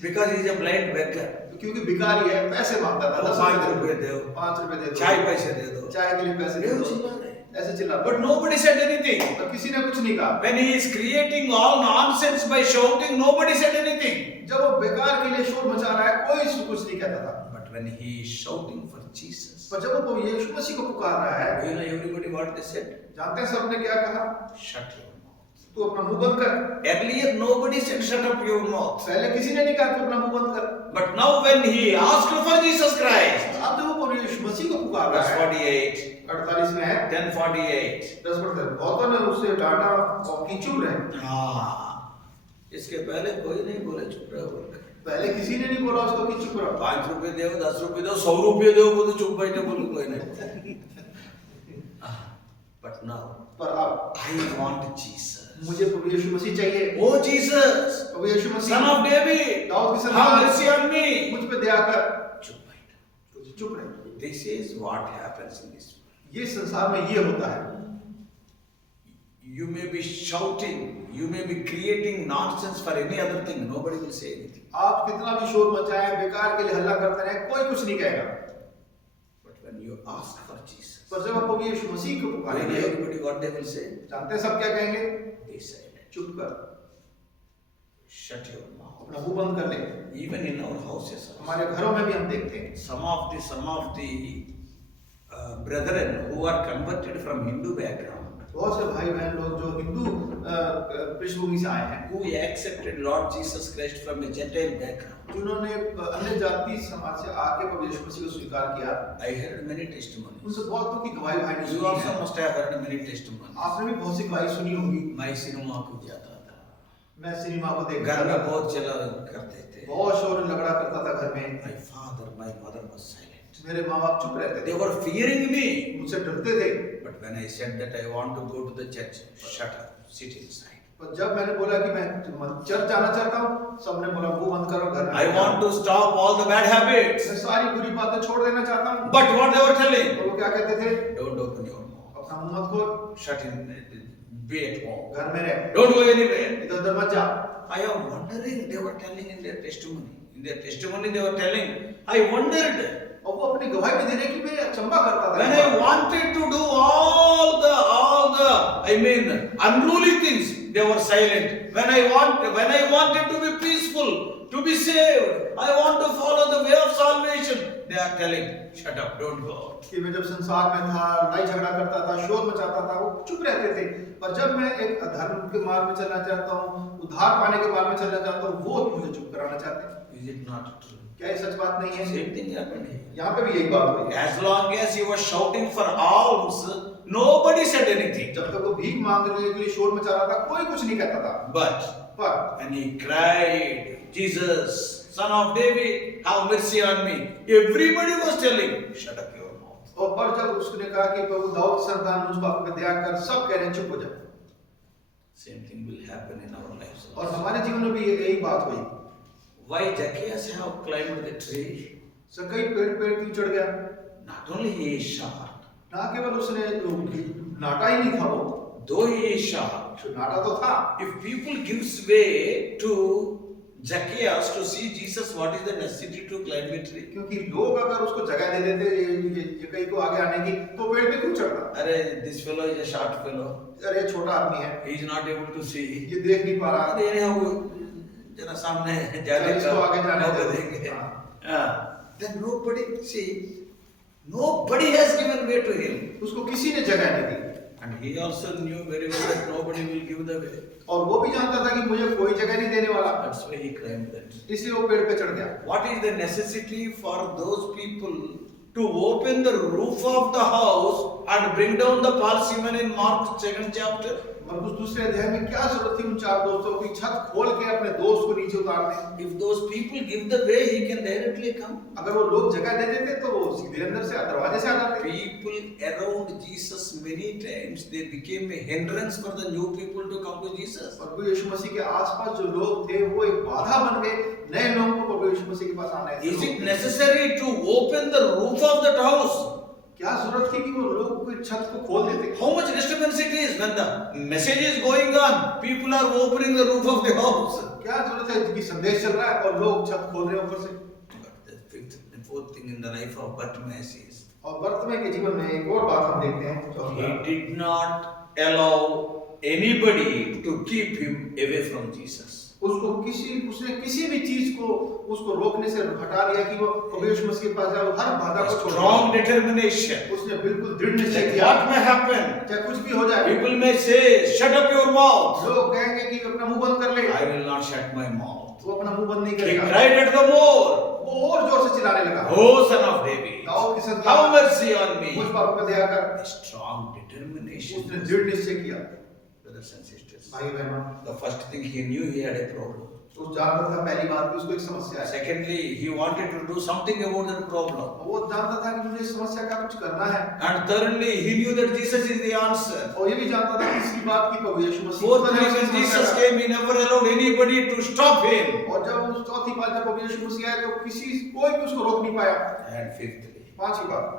Because he is a blind beggar. क्योंकि भिखारी है, पैसे मांगता था। 5 रुपए दो. 5 रुपए दे दो। चाय पैसे दे दो. चाय के लिए पैसे दे दो। ऐसे चिल्लाता। But nobody said anything. पर किसी ने कुछ नहीं कहा। When he is creating all nonsense by shouting, nobody said anything. जब वो बेकार के लिए शोर मचा रहा है, कोई कुछ नहीं कहता था। But when he is shouting for Jesus, पर जब वो यीशु मसीह को पुकार रहा है, you know everybody what they said? जानते हैं सबने क्या कहा? Shut your mouth. तू अपना मुंह बंद कर। Earlier nobody said shut up your mouth. पहले किसी ने नहीं कहा कि अपना मुंह बंद कर। But now when he asked for Jesus Christ, अब जब वो यीशु मसीह को पुकार रहा verse है, 48, 48 में है, 10:48. 10 पढ़ते। बहुतों ने उससे डांटा और कि चुप रहे। इसके पहले कोई नहीं बोले चुप रहो बोलकर। पहले किसी ने नहीं बोला उसको कि चुप रहो। 5 रुपए दो, 10 रुपए दो, 100 रुपए दो, बोले चुप बैठे बोलो कोई नहीं। But now, पर अब I want Jesus. मुझे प्रभु यीशु मसीह चाहिए। Oh Jesus, Prabhu Yeshu Masih, Son of David, Dawood की have संतान, mercy on me. मुझ पे दया कर। चुप बैठ। चुप रहे। This is what happens in this world. ये संसार में ये होता है। You may be shouting, you may be creating nonsense for any other thing. Nobody will say anything. आप कितना भी शोर मचाएं, बेकार के लिए हल्ला करते रहे, कोई कुछ नहीं कहेगा। But when you ask for Jesus, पर जब आप प्रभु यीशु मसीह को when पुकारेंगे, everybody what they will say? जानते हैं सब क्या कहेंगे? Be silent. चुप कर, Shut your mouth. अपना मुंह बंद कर ले। Even in our houses, हमारे घरों में भी हम देखते हैं some of the brethren who are converted from Hindu background, बहुत से भाई बहन लोग जो हिंदू पृष्ठभूमि से आए हैं, who accepted Lord Jesus Christ from a Gentile background. जिन्होंने अन्य जाति समाज से आके प्रभु यीशु मसीह को स्वीकार किया, I heard many testimonies. उनसे बहुतों की गवाही भाई ने You सुनी also है। must have heard many testimonies. आपने भी बहुत सी गवाही सुनी होगी। मैं सिनेमा को जाता था, मैं सिनेमा को देखता घर में था, बहुत चला करते थे. बहुत शोर लगा करता था घर में। My father, my mother was silent. मेरे माँ बाप चुप रहते They थे, were fearing me. मुझसे डरते थे। But when I said that I want to go to the church, shut up, sit inside. पर जब मैंने बोला कि मैं चर्च जाना चाहता हूँ, सबने बोला मुंह बंद करो, घर में I want to stop all the bad habits. मैं सारी बुरी बातें छोड़ देना चाहता हूँ। But what they were telling? तो वो क्या कहते थे? Don't open your mouth. अपना मुंह मत खोल, Shut in. Be at home. घर में रह, Don't go anywhere. इधर उधर मत जा। I am wondering, they were telling in their testimony. In their testimony they were telling, I wondered. और वो अपनी गवाही में दे रहे कि मैं अचंभा करता था। When I wanted to do all the unruly things, they were silent. When I wanted to be peaceful, to be saved, I want to follow the way of salvation, they are telling, shut up, don't go. कि मैं जब संसार में था, लड़ाई झगड़ा करता था, शोर मचाता था, वो चुप रहते थे। पर जब मैं एक अधर्म के मार्ग में चलना चाहता हूँ, उद्धार पाने के मार्ग में चलना चाहता हूँ, वो मुझे चुप कराना चाहते हैं। Is it not true? क्या ये सच बात नहीं है? Same thing happened here. यहाँ पे भी यही बात हुई। As long as he was shouting for alms, nobody said anything. जब तक वो भीख मांगने के लिए शोर मचा रहा था, कोई कुछ नहीं कहता था। But when he cried, Jesus, Son of David, have mercy on me, everybody was telling, shut up your mouth. और पर जब उसने कहा कि प्रभु दाऊद संतान मुझ पर दया कर, सब कह रहे हैं चुप हो जा। Same thing will happen in our lives. और हमारे जीवन में भी यही बात हुई। Why Zacchaeus have climbed the tree? कई पेड़ क्यों चढ़ गया? Not only he is shocked, ना केवल उसने नाटा ही नहीं था वो, though he is shocked, नाटा तो था। if people gives way to Zacchaeus to see Jesus, what is the necessity to climb the tree? क्योंकि लोग अगर उसको जगह दे देते ये कहीं को आगे आने की, तो पेड़ पे क्यों चढ़ता? अरे this fellow is a short fellow. अरे छोटा आदमी है, He is not able to see. ये देख नहीं पा रहा। अरे जरा सामने जाने इसको आगे जाने मौका दो। देंगे। Then nobody has given way to him. उसको किसी ने जगह नहीं दी। And he also knew very well that nobody will give the way. और वो भी जानता था कि मुझे कोई जगह नहीं देने वाला। That's why he climbed that. इसलिए वो पेड़ पे चढ़ गया। What is the necessity for those people to open the roof of the house and bring down the Parsimon in Mark 2nd chapter? मरकुस दूसरे अध्याय में क्या जरूरत थी उन चार दोस्तों की छत खोल के अपने दोस्त को नीचे उतारने? If those people give the way, he can directly come. अगर वो लोग जगह दे देते तो वो सीधे अंदर से दरवाजे से आ जाते। People around Jesus many times they became a hindrance for the new people to come to Jesus. प्रभु यीशु मसीह के आसपास जो लोग थे वो एक बाधा बन गए नए लोगों को प्रभु यीशु मसीह के पास आने। Is it necessary to open the roof of that house? क्या जरूरत थी कि वो लोग कोई छत को खोल देते? How much disturbance it is when the message is going on, people are opening the roof of the house. क्या जरूरत है कि संदेश चल रहा है और लोग छत खोल रहे हैं ऊपर से? But the fourth thing in the life of Bartimaeus is और वर्तमान के जीवन में एक और बात हम देखते हैं। he did not allow anybody to keep him away from Jesus. उसने किसी भी चीज को उसको रोकने से हटा दिया कि वो प्रभु यीशु मसीह के पास जाए, हर बाधा को छोड़ दिया। Strong determination. उसने बिल्कुल दृढ़ निश्चय किया। What may happen? चाहे कुछ भी हो जाए। People may say, shut up your mouth. लोग कहेंगे कि अपना मुंह बंद कर ले। I will not shut my mouth. वो अपना मुंह बंद नहीं He करेगा। cried at the more. वो और जोर से चिल्लाने लगा। Oh, son of David, Dawood की संतान, have mercy on me. मुझ पाप पर दया कर। A strong determination. उसने दृढ़ निश्चय किया। Brothers and sisters, भाई बहनों, the first thing he knew he had a problem. वो जानता था पहली बात कि उसको एक समस्या है। Secondly, he wanted to do something about that problem. वो जानता था कि मुझे इस समस्या का कुछ करना है। And thirdly, he knew that Jesus is the answer. और ये भी जानता था कि इसकी बात की प्रभु यीशु मसीह। Fourthly, when Jesus came, he never allowed anybody to stop him. और जब उस चौथी बात जब प्रभु यीशु मसीह आए तो कोई भी उसको रोक नहीं पाया। And fifthly, पांचवी बात,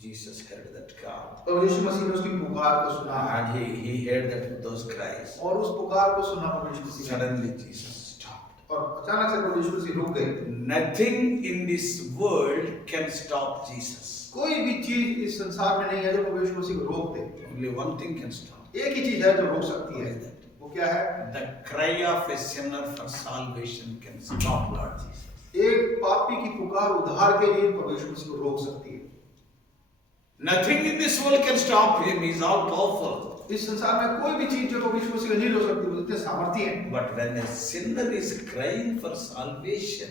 Jesus heard that call. प्रभु यीशु मसीह ने उसकी पुकार को सुना। And he heard those cries. और उस पुकार को सुना प्रभु यीशु मसीह। Suddenly Jesus stopped. और अचानक से प्रभु यीशु मसीह रुक गए। Nothing in this world can stop Jesus. कोई भी चीज इस संसार में नहीं है जो प्रभु यीशु मसीह को रोक दे। Only one thing can stop. एक ही चीज है जो रोक सकती है। वो क्या है? The cry of a sinner for salvation can stop Lord Jesus. एक पापी की पुकार उद्धार के लिए प्रभु यीशु मसीह को रोक सकती है। Nothing in this world can stop him. He is all powerful. इस संसार में कोई भी चीज जो प्रभु यीशु मसीह को नहीं रोक सकती, वो इतने सामर्थ्य है। But when a sinner is crying for salvation,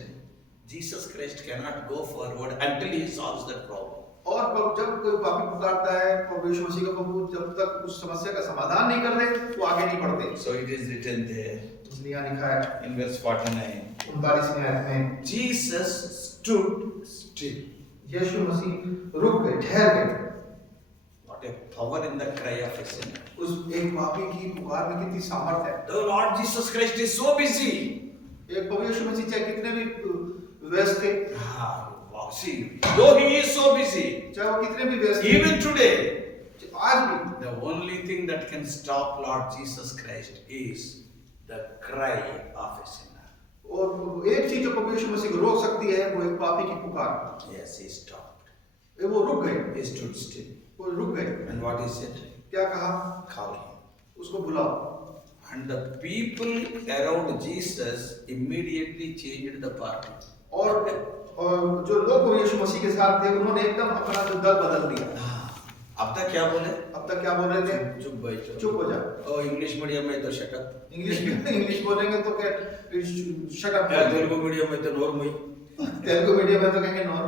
Jesus Christ cannot go forward until he solves that problem. और जब कोई पापी पुकारता है प्रभु यीशु मसीह का, प्रभु जब तक उस समस्या का समाधान नहीं कर दे वो आगे नहीं बढ़ते। So it is written there इसलिए यहाँ लिखा है in verse 49. 39वें आयत में, Jesus stood still. यीशु मसीह रुक गए, ठहर गए। What what a power in the cry of a sinner. उस एक पापी की पुकार में कितनी सामर्थ्य है। The Lord Jesus Christ is so busy. एक प्रभु यीशु मसीह चाहे कितने भी व्यस्त थे, Wow, see, though he is so busy, चाहे वो कितने भी व्यस्त थे, even today, आज भी the only thing that can stop Lord Jesus Christ is the cry of a sinner. और एक चीज जो प्रभु यीशु मसीह को रोक सकती है वो एक पापी की पुकार। Yes, he stopped. वो रुक गए, He stood still. वो रुक गए। And what he said? क्या कहा? Call him. उसको बुलाओ। And the people around Jesus immediately changed the party. और जो लोग यीशु मसीह के साथ थे उन्होंने एकदम अपना जो दल बदल दिया। अब तक क्या बोले? अब तक क्या बोल रहे थे? चुप भाई चुप हो जा। ओ इंग्लिश मीडियम में तो शट अप। इंग्लिश बोलेंगे तो क्या शट अप। तेलुगु मीडियम में तो नोरमुई। तेलुगु मीडियम में तो कहेंगे नोर।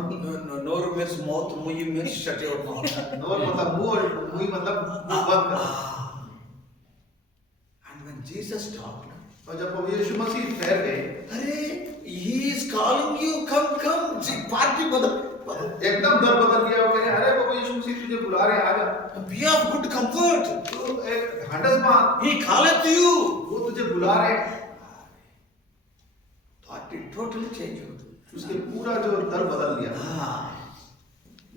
नोर मीन्स माउथ, मुई मीन्स शट योर माउथ। नोर मतलब मुंह और मुई मतलब बंद कर। And when Jesus talked, और जब प्रभु यीशु मसीह ठहर गए, अरे he is calling you, come come, जी पार्टी बदल। एकदम दल बदल गया। वो कहे अरे प्रभु यीशु मसीह तुझे बुला रहे हैं, आजा। Be of good comfort. तो एक ढांढस मान, He calleth you. वो तुझे बुला रहे हैं। Party totally changed. उसके पूरा जो दल बदल दिया।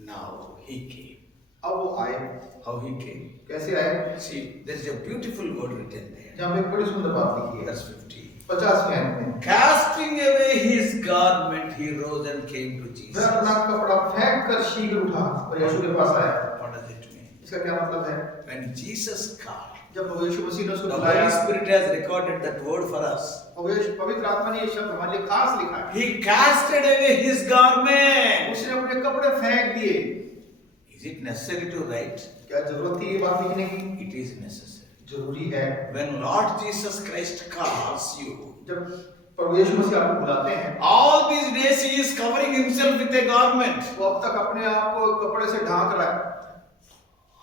Now he came. अब वो आए। How he came? कैसे आए? See, there is a beautiful word written there. जहाँ एक बड़ी सुंदर बात लिखी है। Verse 50. 50वें आयत में। Casting away his garment, he rose and came to Jesus. वह अपना कपड़ा फेंक कर शीघ्र उठा और यीशु के पास आया। What does it mean? इसका क्या मतलब है? When Jesus called, जब प्रभु यीशु मसीह ने उसको the बुलाया, Holy Spirit has recorded that word for us. पवित्र आत्मा ने ये शब्द हमारे लिए खास लिखा है। He casted away his garment. उसने अपने कपड़े फेंक दिए। Is it necessary to write? क्या जरूरत थी ये बात लिखने की? It is necessary. जरूरी है। When Lord Jesus Christ calls you, जब प्रभु यीशु मसीह आपको बुलाते हैं, all these days he is covering himself with a garment. वो अब तक अपने आप को कपड़े से ढांक रहा है।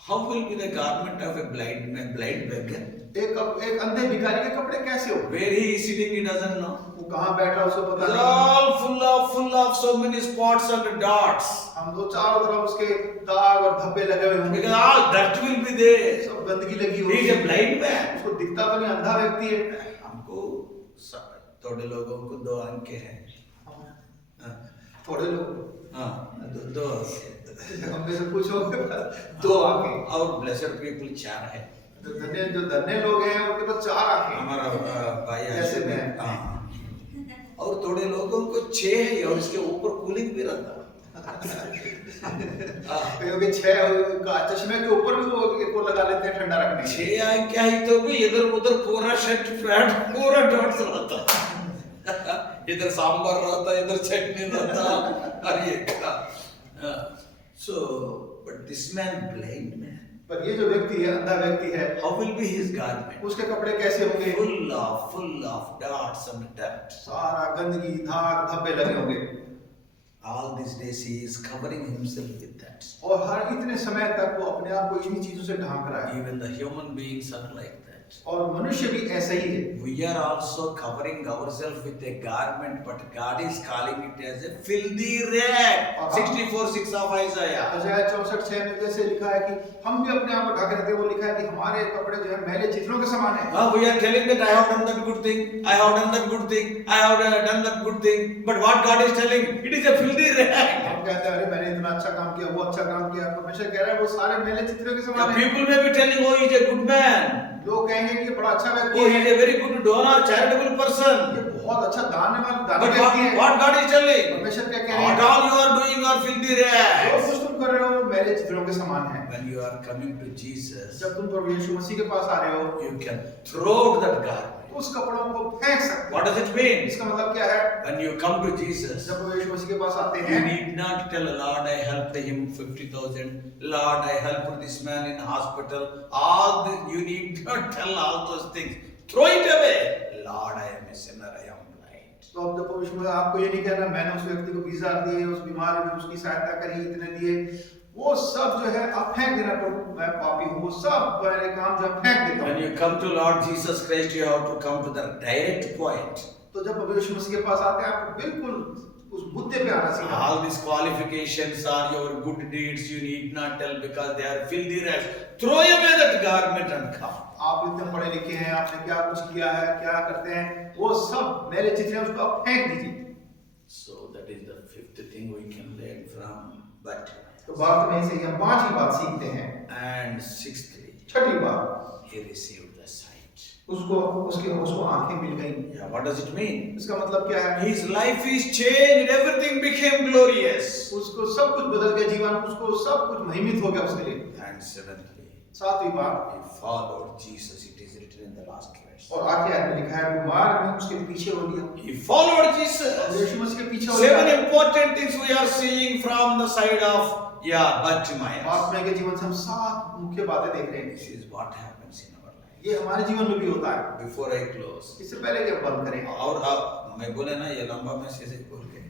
How will be the garment of a blind man, blind beggar? एक अंधे भिखारी के कपड़े कैसे हो? Where he is sitting, he doesn't know. वो कहाँ बैठा उसको पता It's नहीं। all full of so many spots and dots. हम तो चारों तरफ उसके दाग और धब्बे लगे हुए होंगे। Because all that will be there. सब गंदगी लगी He होगी। is a blind man. उसको दिखता तो नहीं, अंधा व्यक्ति है। हमको थोड़े लोगों को 2 आंखें हैं। थोड़े लोग, हाँ, 2 आंखें। हम में से पूछो 2 आंखें। और blessed people 4 है। जो धन्य लोग हैं उनके पास 4 आंखें। हमारा भाई ऐसे में। हाँ। और थोड़े लोगों को 6 है और इसके ऊपर कूलिंग भी रहता है। क्योंकि 6 चश्मे के ऊपर भी वो लगा लेते हैं ठंडा रखने के लिए। 6 आंखें ही तो भी इधर उधर पूरा शर्ट पैंट पूरा डॉट्स रहता। इधर सांबर रहता, इधर चटनी रहता, और ये का। So, but this man blind man. पर ये जो व्यक्ति है, अंधा व्यक्ति है, How will be his garment? उसके कपड़े कैसे होंगे? Full of dots and dirt. सारा गंदगी, दाग, धब्बे लगे होंगे। All these days he is covering himself with that. और हर इतने समय तक वो अपने आप को इन्हीं चीजों से ढांक रहा है। Even the human beings are like that. और मनुष्य भी ऐसा ही है। We are also covering ourselves with a garment, but God is calling it as a filthy rag. 64:6 of Isaiah. Isaiah 64:6 में जैसे लिखा है कि हम भी अपने आप को ढाके रहते हैं, वो लिखा है कि हमारे कपड़े जो है मैले चित्रों के समान है। We are telling that I have done that good thing, I have done that good thing, I have done that good thing, but what God is telling, it is a filthy rag. हम कहते हैं अरे मैंने इतना अच्छा काम किया, वो अच्छा काम किया, परमेश्वर कह रहा है वो सारे मैले चित्रों के समान है। People may be telling, oh, he is a good man. लोग कहेंगे कि ये बड़ा अच्छा व्यक्ति Oh, he है, is a very good donor, charitable person. ये बहुत अच्छा दानी But व्यक्ति है। what God is telling, परमेश्वर क्या कह रहे what हैं? all you are doing are filthy जो rags. कुछ तुम कर रहे हो मैले चित्रों के समान है। When you are coming to Jesus, जब तुम प्रभु यीशु मसीह के पास आ रहे हो, you can throw out that garment. तो उस कपड़ों को फेंक सकते हो। What does it mean? इसका मतलब क्या है? When you come to Jesus, जब प्रभु यीशु मसीह के पास आते you हैं, need not tell, Lord, I helped him 50,000. Lord, I helped this man in hospital. All this, you need not tell all those things. Throw it away. Lord, I am a sinner. I am blind. तो अब जब प्रभु यीशु मसीह आपको ये नहीं कहना मैंने उस व्यक्ति को 20,000 दिए, उस बीमार में उसकी सहायता करी, इतने दिए, वो सब जो है आप फेंक देना, प्रभु मैं पापी हूँ, वो सब मेरे काम जो फेंक देता When हूँ। you come to Lord Jesus Christ, you have to come to the direct point. तो जब प्रभु यीशु मसीह के पास आते हैं, आपको बिल्कुल उस मुद्दे पे आना सीखा। All these qualifications are your good deeds. You need not tell because they are filthy rags. Throw away that garment and come. आप इतने पढ़े लिखे हैं, आपने क्या कुछ किया है, क्या करते हैं, वो सब मेरे जितने हैं उसको आप फेंक दीजिए। So that is the fifth thing we can learn from that. तो बात में से हम पांचवी बात सीखते हैं। And sixthly, छठी बात, he received the sight. उसको आंखें मिल गई। Yeah, what does it mean? इसका मतलब क्या है? His life is changed. Everything became glorious. उसको सब कुछ बदल गया, जीवन उसको सब कुछ महिमित हो गया उसके लिए। And seventhly, सातवीं बात, he followed Jesus. It is written in the last verse. और आगे आयत में लिखा है वो मार्ग में उसके पीछे हो लिया। He followed और Jesus. यीशु मसीह के पीछे हो Seven लिया। important things we are seeing from the side of Bartimaeus. बातमय के जीवन से हम 7 मुख्य बातें देख रहे हैं। This is what happens in our life. ये हमारे जीवन में भी होता है। Before I close, इससे पहले कि हम बंद करें, और मैं बोले ना ये लंबा मैसेज है बोल के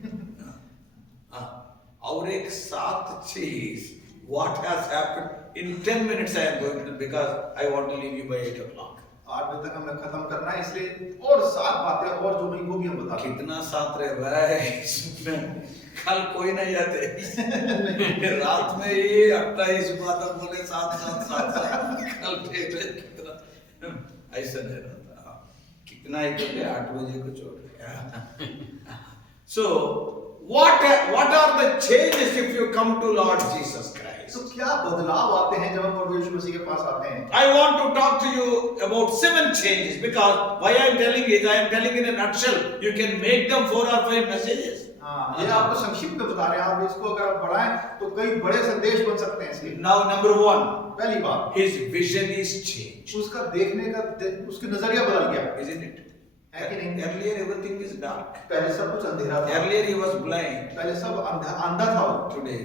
और एक 7 चीज what has happened in 10 minutes I am going to because I want to leave you by 8 o'clock. 8 बजे तक हमें खत्म करना है, इसलिए और 7 बातें और जो नहीं वो भी हम बता दें। कितना 7 रहे भाई इसमें कल कोई नहीं आते रात में ये 28 बात बोले 7 कल कितना ऐसा नहीं रहता कितना ही करके 8 बजे को छोड़ गया। So what are the changes if you come to Lord Jesus Christ? तो क्या बदलाव आते हैं जब हम प्रभु यीशु मसीह के पास आते हैं? I want to talk to you about 7 changes because why I am telling is I am telling in a nutshell. You can make them 4 or 5 messages. हाँ, ये आपको संक्षिप्त में बता रहे हैं। आप इसको अगर आप बढ़ाएं तो कई बड़े संदेश बन सकते हैं इसके। Now number 1, पहली बात, his vision is changed. उसका देखने का उसका नजरिया बदल गया, Isn't it? है कि नहीं? Earlier everything is dark. पहले सब कुछ अंधेरा था, Earlier he was blind. पहले सब अंधा था वो। Today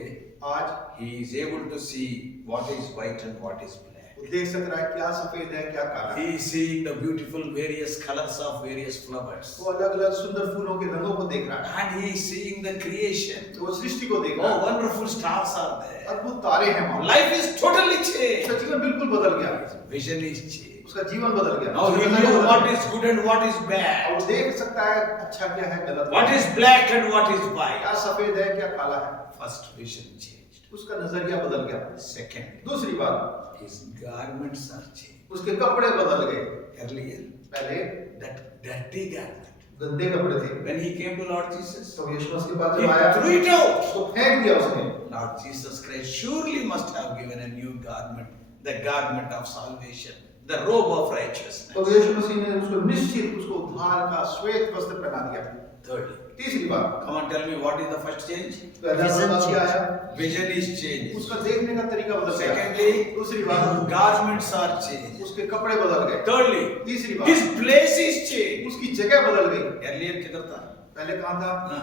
आज he is able to see what is white and what is black. वो देख सक रहा है क्या सफेद है क्या काला है। He is seeing the beautiful various colors of various flowers. वो अलग-अलग सुंदर फूलों के रंगों को देख रहा है। And he is seeing the creation. तो वो सृष्टि को देख रहा Oh, है। wonderful stars are there. अद्भुत तारे हैं वहाँ। Life is totally changed. उसका जीवन बिल्कुल बदल गया, Vision is changed. उसका जीवन बदल गया। Now he knows what is good and what is और bad. वो देख सकता है अच्छा क्या है गलत What is black and what is white. क्या सफेद है क्या काला है। First vision changed. उसका नजरिया बदल गया। Second, दूसरी बात, his garments are changed. उसके कपड़े बदल गए। Earlier, पहले that dirty garment. गंदे कपड़े थे, When he came to Lord Jesus, तो यीशु मसीह के पास he जब आया threw it out. उसको फेंक दिया उसने। Lord Jesus Christ surely must have given a new garment, the garment of salvation, the robe of righteousness. तो यीशु मसीह ने उसको निश्चित उसको उद्धार का श्वेत वस्त्र पहना दिया। Thirdly, तीसरी बात, come on, tell me what is the first change? पहला बदलाव क्या है? Vision is changed. उसका देखने का तरीका बदल गया। Secondly, दूसरी बात, garments are changed. उसके कपड़े बदल गए। Thirdly, तीसरी his बात, place is changed. उसकी जगह बदल गई। Earlier किधर था? पहले कहाँ था?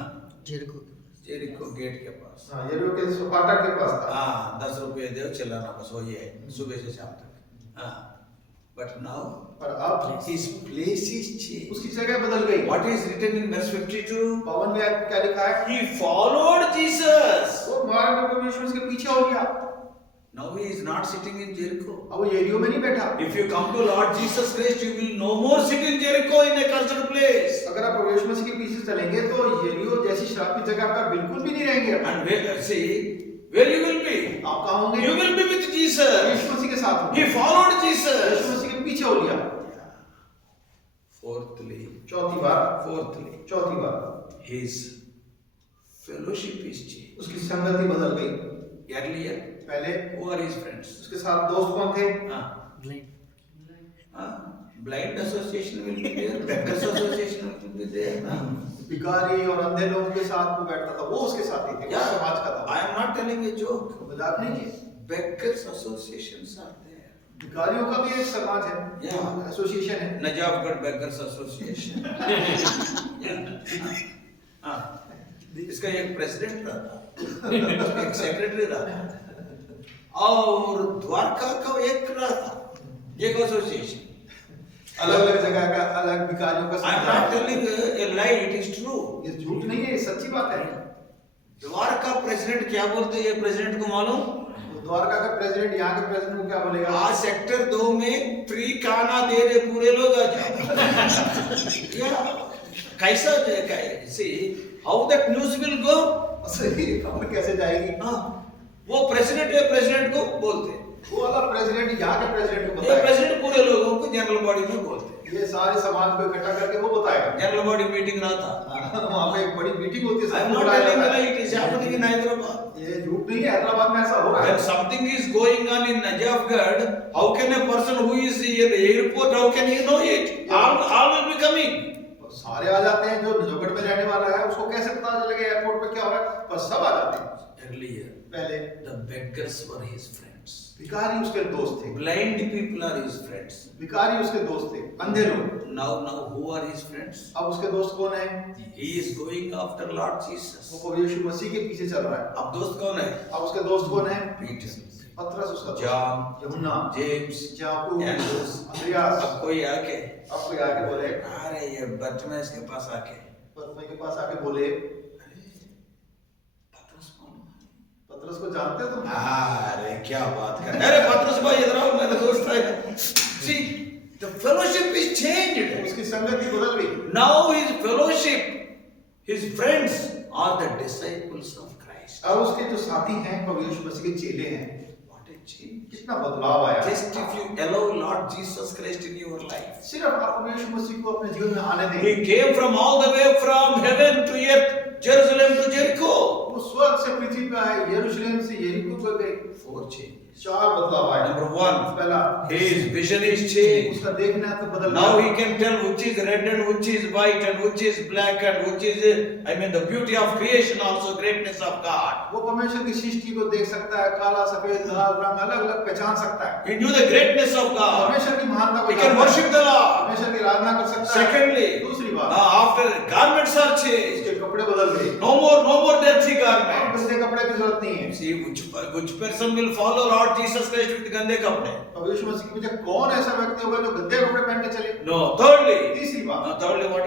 जेरिको गेट के पास। हाँ, यरीहो के फाटक के पास था। हाँ, 10 रुपये दो चलाना बस वही है सुबह से शाम तक। हाँ, but now पर अब his place is changed. उसकी जगह बदल गई। What is written in verse 52? 52 में क्या लिखा है? He followed Jesus. वो मार्ग में प्रभु यीशु के पीछे हो गया। Now he is not sitting in Jericho. अब वो यरीहो में नहीं बैठा। If you come to Lord Jesus Christ, you will no more sit in Jericho in a cursed place. अगर आप प्रभु यीशु मसीह के पीछे चलेंगे तो यरीहो जैसी शराब की जगह पर बिल्कुल भी नहीं रहेंगे। And where you will be? आप कहाँ होंगे? You will be with Jesus. यीशु मसीह के साथ होंगे। He followed Yeshu Jesus. मसीह के पीछे हो लिया। Fourthly, चौथी बात, his fellowship is changed. उसकी संगति बदल गई। Earlier, पहले who are his friends? उसके साथ दोस्त कौन थे? Blind association will be there. Beggars association will be there. भिखारी और अंधे लोगों के साथ वो बैठता था, वो उसके साथ ही थे, वो समाज का था। I am not telling a joke. मजाक नहीं किया। Beggars associations are there. भिखारियों का भी एक समाज है, Yeah. एसोसिएशन है। Najafgarh Beggars Association. हाँ, इसका एक प्रेसिडेंट रहा, एक सेक्रेटरी रहा, और द्वारका का एक रहा, एक एसोसिएशन। अलग-अलग जगह का अलग भिखारियों का I am not telling a lie, it is true. ये झूठ नहीं है, ये सच्ची बात है। द्वारका प्रेसिडेंट क्या बोलते हैं? ये प्रेसिडेंट को मालूम? द्वारका का प्रेसिडेंट यहाँ के प्रेसिडेंट को क्या बोलेगा? आज सेक्टर 2 में फ्री खाना दे रहे पूरे लोग आ जाओ। कैसा see How that news will go? सही खबर कैसे जाएगी? हाँ, वो प्रेसिडेंट है, प्रेसिडेंट को बोलते, वो वाला प्रेसिडेंट यहाँ के प्रेसिडेंट को ये बताएगा, प्रेसिडेंट पूरे लोगों को जनरल बॉडी में बोलते, ये सारे समाज को इकट्ठा करके वो बताएगा। जनरल बॉडी मीटिंग रहता। वहाँ पे एक बड़ी मीटिंग होती है, I am सबको not बुलाया telling जाता you, है। it is happening in Hyderabad. ये झूठ नहीं है, हैदराबाद में ऐसा हो रहा When है। something is going on in Najafgarh, how can a person who is in the airport, how can he know it? All will be coming. सारे आ जाते हैं, जो नजफगढ़ में रहने वाला है उसको कैसे पता चलेगा एयरपोर्ट पे क्या हो रहा है? पर सब आ जाते हैं। Earlier, पहले the beggars were his friends. भिखारी उसके दोस्त थे, Blind people are his friends. भिखारी उसके दोस्त थे, अंधे लोग। Now, who are his friends? अब उसके दोस्त कौन है? He is going after Lord Jesus. वो प्रभु यीशु मसीह के पीछे चल रहा है। अब दोस्त कौन है? अब उसके दोस्त कौन है? Peter, पतरस उसका दोस्त, John, यूहन्ना, James, याकूब, Andrews. अंद्रियास। अब कोई आके, अब कोई आके बोले, अरे ये बर्तिमेस के पास आके, पतरस के पास आके बोले, पतरस कौन है? पतरस को जानते हो तुम? अरे क्या बात कर, अरे पतरस भाई इधर आओ, मेरा दोस्त है। See, the fellowship is changed. उसकी संगति बदल गई। Now his fellowship, his friends are the disciples of Christ. अब उसके जो साथी हैं प्रभु यीशु मसीह के चेले हैं। What a change. कितना बदलाव आया। Just if you allow Lord Jesus Christ in your life. सिर्फ आप प्रभु यीशु मसीह को अपने जीवन में आने दें। He came from all the way from heaven to earth, Jerusalem to Jericho. वो स्वर्ग से पृथ्वी पे आए, यरूशलेम से यरीको को गए। 4 changes. चार बदलाव आए। Number 1, पहला, his vision is changed. उसका देखना तो बदल Now गया। he can tell which is red and which is white and which is black and which is, the beauty of creation, also greatness of God. वो परमेश्वर की सृष्टि को देख सकता है, काला, सफेद, लाल रंग अलग-अलग पहचान सकता है। He knew the greatness of God. परमेश्वर की महानता को He can worship the Lord. परमेश्वर की आराधना कर सकता है। Secondly, दूसरी बात, after garments are changed, उसके कपड़े बदल गए। no more dirty अब garments. गंदे कपड़े की जरूरत नहीं है। See which person will follow Lord Jesus Christ with गंदे कपड़े? प्रभु यीशु मसीह के पीछे कौन ऐसा व्यक्ति होगा जो गंदे कपड़े पहन के चले? No. Thirdly, तीसरी बात,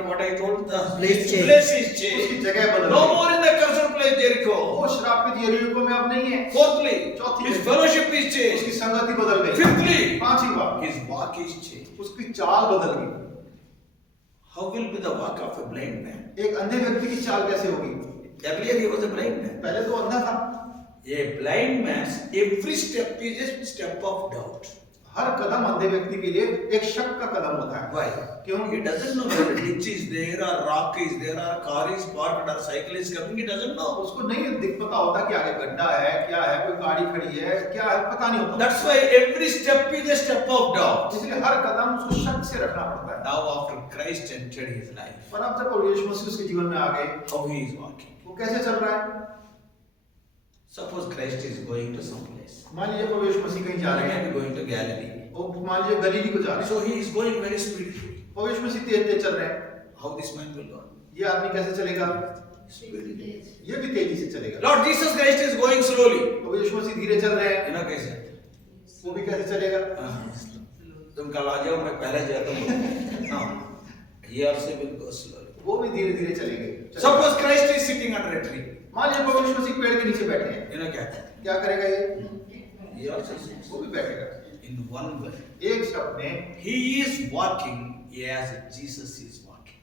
what I told, the Place change. place is उसकी changed. जगह बदल No गई। more in the cursed place Jericho. वो श्रापित यरीको में अब नहीं है। Fourthly, चौथी his बात, fellowship is उसकी changed. संगति बदल गई। Fifthly, पांचवी बात, his walk is changed. उसकी चाल बदल गई। How will be the walk of a blind man? एक अंधे व्यक्ति की चाल कैसे होगी? Earlier he was a blind man. पहले तो अंधा था। A blind man's every step is a step of doubt. हर कदम अंधे व्यक्ति के लिए एक शक का कदम होता है। Why? क्यों? He doesn't know whether ditch is there or rock is there or car is parked or cycle is coming. He doesn't know. उसको नहीं पता होता कि आगे गड्ढा है, क्या है, कोई गाड़ी खड़ी है, क्या है, पता नहीं होता। That's why every step is a step of doubt. इसलिए हर कदम उसको शक से रखना पड़ता है। Now after Christ entered his life, पर अब जब प्रभु यीशु मसीह उसके जीवन में आ गए, how he is walking. वो कैसे चल रहा है? Suppose Christ is going to some place. मान लीजिए प्रभु यीशु मसीह कहीं जा He रहे may हैं, be going to Galilee. वो मान लीजिए गलीली को जा रहे हैं, So he is going very speedily. प्रभु यीशु मसीह तेज तेज चल रहे हैं। How this man will go? ये आदमी कैसे चलेगा? Speedily. ये भी तेजी से चलेगा। Lord Jesus Christ is going slowly. प्रभु यीशु मसीह धीरे चल रहे हैं, You know कैसे? वो भी कैसे चलेगा? तुम कल आ जाओ, मैं पहले जाता हूँ. He also will go slowly. वो भी धीरे धीरे चलेंगे। Suppose Christ is sitting under a tree. मान लीजिए प्रभु यीशु मसीह पेड़ के नीचे बैठे हैं, You know क्या? क्या करेगा ये? He also sits. वो भी बैठेगा। In one way, एक शब्द में he is walking as Jesus is walking.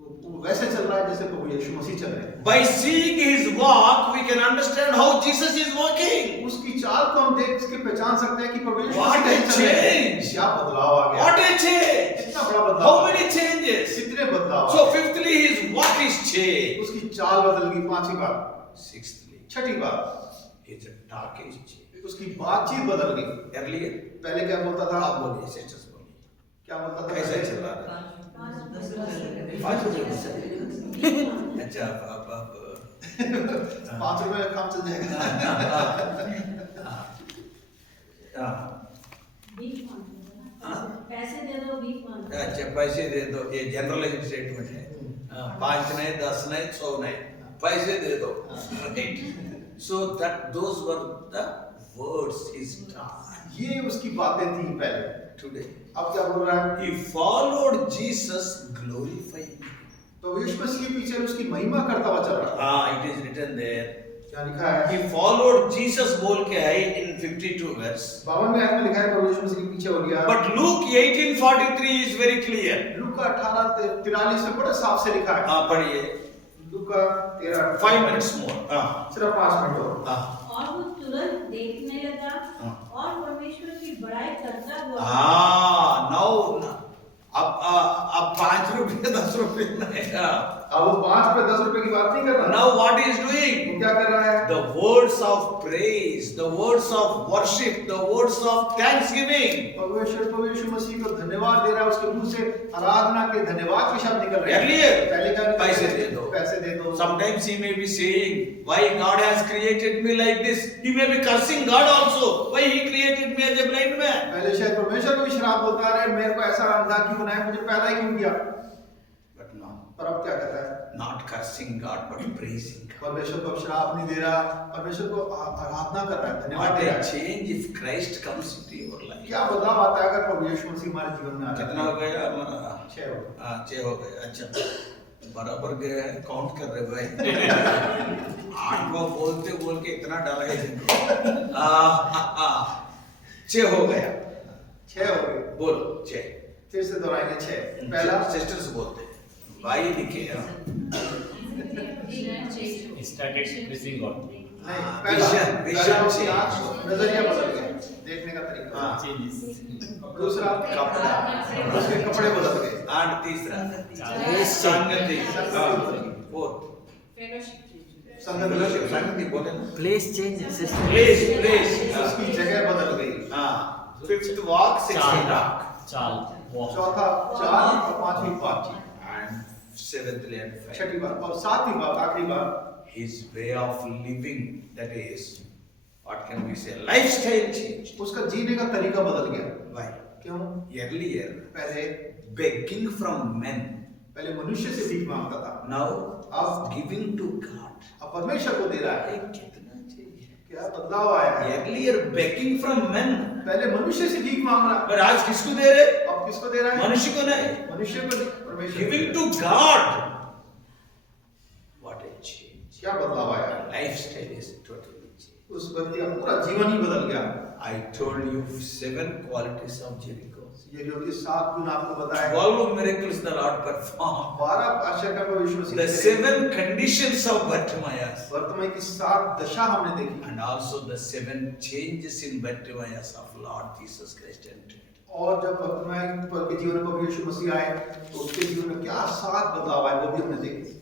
वो वैसे चल रहा है जैसे प्रभु यीशु मसीह चल रहे हैं। By seeing his walk, we can understand how Jesus is walking. उसकी चाल को हम देख के पहचान सकते हैं कि प्रभु यीशु What मसीह a कैसे चल रहे हैं। change! क्या बदलाव आ गया? What a change! कितना बड़ा बदलाव! How many changes? कितने बदलाव! So fifthly, his walk is changed. उसकी चाल बदल गई। पांचवी बात, Sixthly, छठी बात, his talk is changed. उसकी बातचीत बदल गई। Earlier, पहले क्या बोलता था? आप बोलिए, sisters बोलिए. क्या बोलता था? कैसे चल रहा है? 5 रुपए में? अच्छा, आप 5 रुपए में काम चल जाएगा। भीख मांगते हो ना? पैसे दे दो, भीख मांगते हो। अच्छा, पैसे दे दो, ये जनरल स्टेटमेंट है. 5 नहीं, 10 नहीं, 100 नहीं, पैसे दे दो. Right? So that those were the words his tongue. ये उसकी बातें थी पहले। Today, अब क्या बोल रहा है? he followed Jesus, glorifying. तो यीशु मसीह के पीछे उसकी महिमा करता हुआ चल रहा था। It is written there. क्या लिखा है? He followed Jesus बोल के है in 52 verse. 52वें आयत में लिखा है प्रभु यीशु मसीह के पीछे हो गया। But Luke 18:43 is very clear. लूका 18:43 में बड़े साफ से लिखा है। हाँ, पढ़िए. लूका 13 5 minutes more. सिर्फ 5 मिनट और और वो तुरंत देखने लगा और परमेश्वर की बड़ाई करता हुआ now अब 5 रुपये 10 रुपये नहीं। अब वो 5 पे 10 रुपए की बात नहीं कर रहा। Now what he is doing? वो क्या कर रहा है? The words of praise, the words of worship, the words of thanksgiving. परमेश्वर को यीशु मसीह को धन्यवाद दे रहा है, उसके मुंह से आराधना के धन्यवाद के शब्द निकल रहे हैं। Earlier, पहले क्या पैसे दे दो, पैसे दे दो। Sometimes he may be saying, why God has created me like this. He may be cursing God also. Why he created me as a blind man. पहले शायद परमेश्वर को भी श्राप होता है, मेरे को ऐसा अंधा क्यों बनाया, मुझे पैदा ही क्यों किया। But no, पर अब क्या कहता है? not cursing God but praising God. परमेश्वर को श्राप नहीं दे रहा, परमेश्वर को आराधना कर रहा है, धन्यवाद What दे a रहा है। change if Christ comes into your life. क्या बदलाव आता है अगर प्रभु यीशु मसीह हमारे जीवन में आ जाता कितना है? हो गया हमारा? 6 हो गया। 6 हो गए। अच्छा, बराबर गए हैं, काउंट कर रहे भाई। 8 को बोलते बोल के इतना डरा है जिनको। 6 हो गया। 6 हो गए। बोलो 6। फिर से दोहराएंगे 6। पहला सिस्टर्स बोलते हैं, भाई लिखे He started praising God. नहीं, पहला विजन उसकी आँख, नजरिया बदल गया, देखने का तरीका। Changes. दूसरा कपड़ा, उसके कपड़े बदल गए। और तीसरा Yes, संगति। फोर्थ संगति, संगति बोले ना, Place changes. प्लेस उसकी जगह बदल गई। Fifth walk, sixth talk Chal. Walk. चौथा चाल और पांचवी बातचीत। एंड सेवेंथली एंड छठी बात और सातवीं बात, आखिरी बात, his way of living, that is what can we say, lifestyle change. उसका जीने का तरीका बदल गया। Why? क्यों? Earlier पहले begging from men, मनुष्य से भीख मांगता था, now अब giving to God. अब परमेश्वर को दे रहा है। कितना चाहिए? क्या बदलाव आया है? Earlier begging from men, पहले मनुष्य से भीख मांग रहा है, पर आज किसको दे रहे? अब किसको दे रहा है? मनुष्य को नहीं, मनुष्य को नहीं, परमेश्वर को। giving to God. What a change. क्या बदलाव आया है? Lifestyle is totally changed. उस व्यक्ति का पूरा जीवन ही बदल गया। I told you 7 qualities of Jericho. ये जो कि 7 गुण आपको बताया, 12 miracles the Lord performed. 12 आश्चर्य का प्रभु यीशु मसीह The ने 7 conditions of Bartimaeus. वर्तमान की 7 दशा हमने देखी, And also the 7 changes in Bartimaeus of Lord Jesus Christ entered. और जब वर्तमान के जीवन में प्रभु यीशु मसीह आए तो उसके जीवन में क्या 7 बदलाव आए वो भी हमने देखे।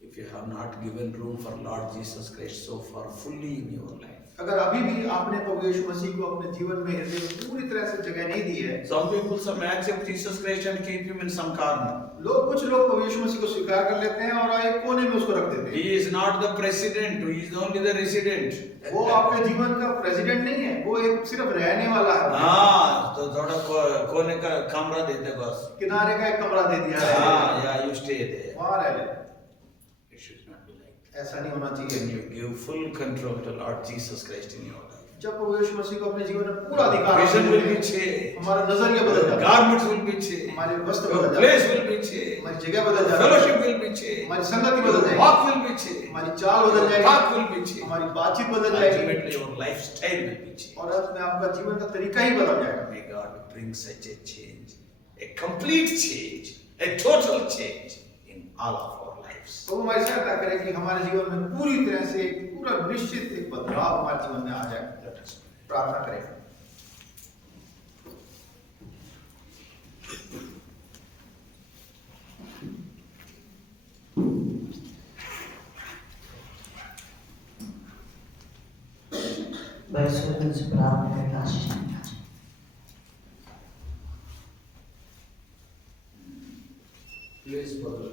If you have not given room for Lord Jesus Christ so far fully in your life. अगर अभी भी आपने प्रभु यीशु मसीह को अपने जीवन में हृदय में पूरी तरह से जगह नहीं दी है, Some people some accept Jesus Christ and keep him in some corner. कुछ लोग प्रभु यीशु मसीह को स्वीकार कर लेते हैं और एक कोने में उसको रख देते हैं। He is not the president, he is only the resident. वो आपके जीवन का प्रेसिडेंट नहीं है, वो एक सिर्फ रहने वाला है। हाँ, तो थोड़ा कोने का कमरा देते बस। किनारे का एक कमरा दे दिया है। हाँ, yeah, you stay there. वहाँ रह ले। It should not be like that. ऐसा नहीं होना When चाहिए। you give full control to Lord Jesus Christ in your life, जब प्रभु यीशु मसीह को अपने जीवन में पूरा अधिकार vision will be है, changed, हमारा नजरिया बदल जाता है, garments will be changed, हमारे वस्त्र your बदल place जाते will be हैं, changed, हमारी जगह बदल जाती है, fellowship will be changed, हमारी संगति बदल your जाएगी, walk will be changed, हमारी चाल बदल जाएगी, talk will be changed, हमारी बातचीत बदल जाएगी, ultimately your lifestyle will be changed. और अंत में आपका जीवन का तरीका ही बदल जाएगा। May God bring such a change, a complete change, a total change in all of our lives. तो वो हमारी सहायता करे कि हमारे जीवन में पूरी तरह से पूरा निश्चित एक बदलाव हमारे जीवन में आ जाए। Let us pray. प्रार्थना करें। बैठो दिल से प्रार्थना करके आशीष मांगे। Please bother.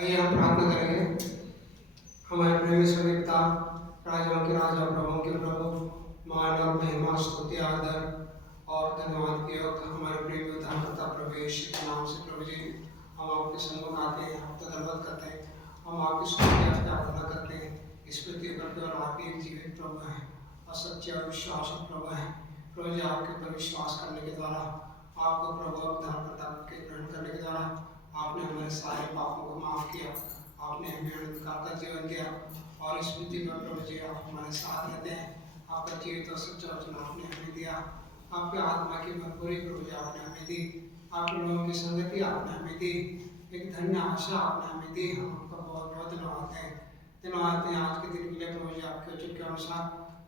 आइए हम प्रार्थना करेंगे। हमारे परमेश्वर के पिता, राजाओं के राजा, प्रभुओं के प्रभु, मान और महिमा, स्तुति, आदर और धन्यवाद के योग्य हमारे प्रिय उद्धारकर्ता प्रभु यीशु के नाम से प्रभु जी, हम आपके सम्मुख आते हैं, आपका धन्यवाद करते हैं, हम आपकी स्तुति की आराधना करते हैं। इस पृथ्वी पर केवल आप ही एक जीवित प्रभु हैं और सच्चे और विश्वासू प्रभु हैं। प्रभु जी, आपके ऊपर विश्वास करने के द्वारा, आपको प्रभु अवतार प्रताप के ग्रहण करने के द्वारा आपने हमारे सारे पापों को माफ किया, आपने हमें अनंतकाल का जीवन दिया और इस पृथ्वी पर प्रभु जी आप हमारे साथ रहते हैं। आपका जीवित और सच्चा वचन आपने हमें दिया, आपके आत्मा की भरपूरी प्रभु जी आपने हमें दी, आपके लोगों की संगति आपने हमें दी, एक धन्य आशा आपने हमें दी। हम आपका बहुत बहुत धन्यवाद हैं। धन्यवाद हैं आज के दिन के लिए प्रभु जी, आपके वचन के अनुसार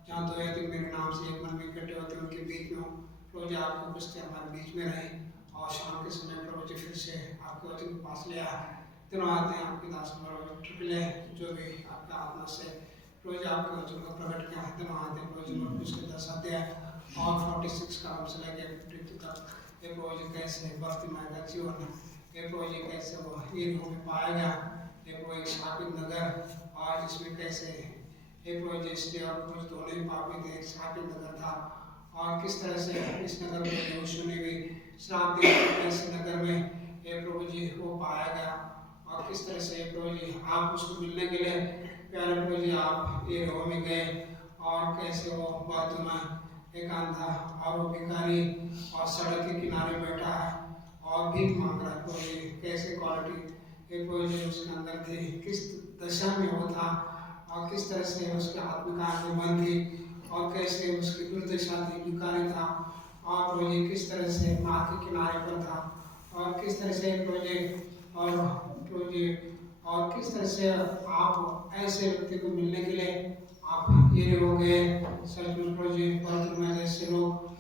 जहाँ दो या तीन मेरे नाम से एक मन में इकट्ठे होते हैं उनके बीच में हो। प्रभु जी, आपकी उपस्थिति हमारे बीच में रहे और शाम के समय प्रभु जी फिर से आपके वचन के पास ले आए। धन्यवाद हैं आपके दास ट्रिपल जो भी आपका आत्मा से प्रभु जी आपके वचन को प्रकट किया। धन्यवाद है प्रभु जी, उसके 10 अध्याय और 46 का हमसे लेके 52 तक ये प्रभु जी कैसे बर्तिमाई का जीवन, ये प्रभु जी कैसे वो यरीहो में पाया गया, ये प्रभु एक शापित नगर और इसमें कैसे एक प्रभु जी इसलिए और कुछ दोनों ही पापी थे, एक शापित नगर था और किस तरह से इस नगर में यहोशू ने भी श्राप दिया, ऐसे नगर में ये प्रभु जी वो पाया गया और किस तरह से प्रभु जी आप उसको मिलने के लिए प्यारे प्रभु जी आप यरीहो में गए और कैसे वो बातुमा एक अंधा और वो भिखारी और सड़क के किनारे बैठा है और भीख मांग रहा है। प्रभु जी कैसे क्वालिटी एक प्रभु जी उसके अंदर थी, किस दशा में वो था और किस तरह से उसके आत्मिक आंखें बंद थी और कैसे उसकी दुर्दशा थी, भिखारी था और प्रभु जी किस तरह से मार्ग के किनारे पर था और किस तरह से प्रभु जी और किस तरह से आप ऐसे व्यक्ति को मिलने के लिए आप ये हो गए। सच में प्रभु जी, जैसे लोग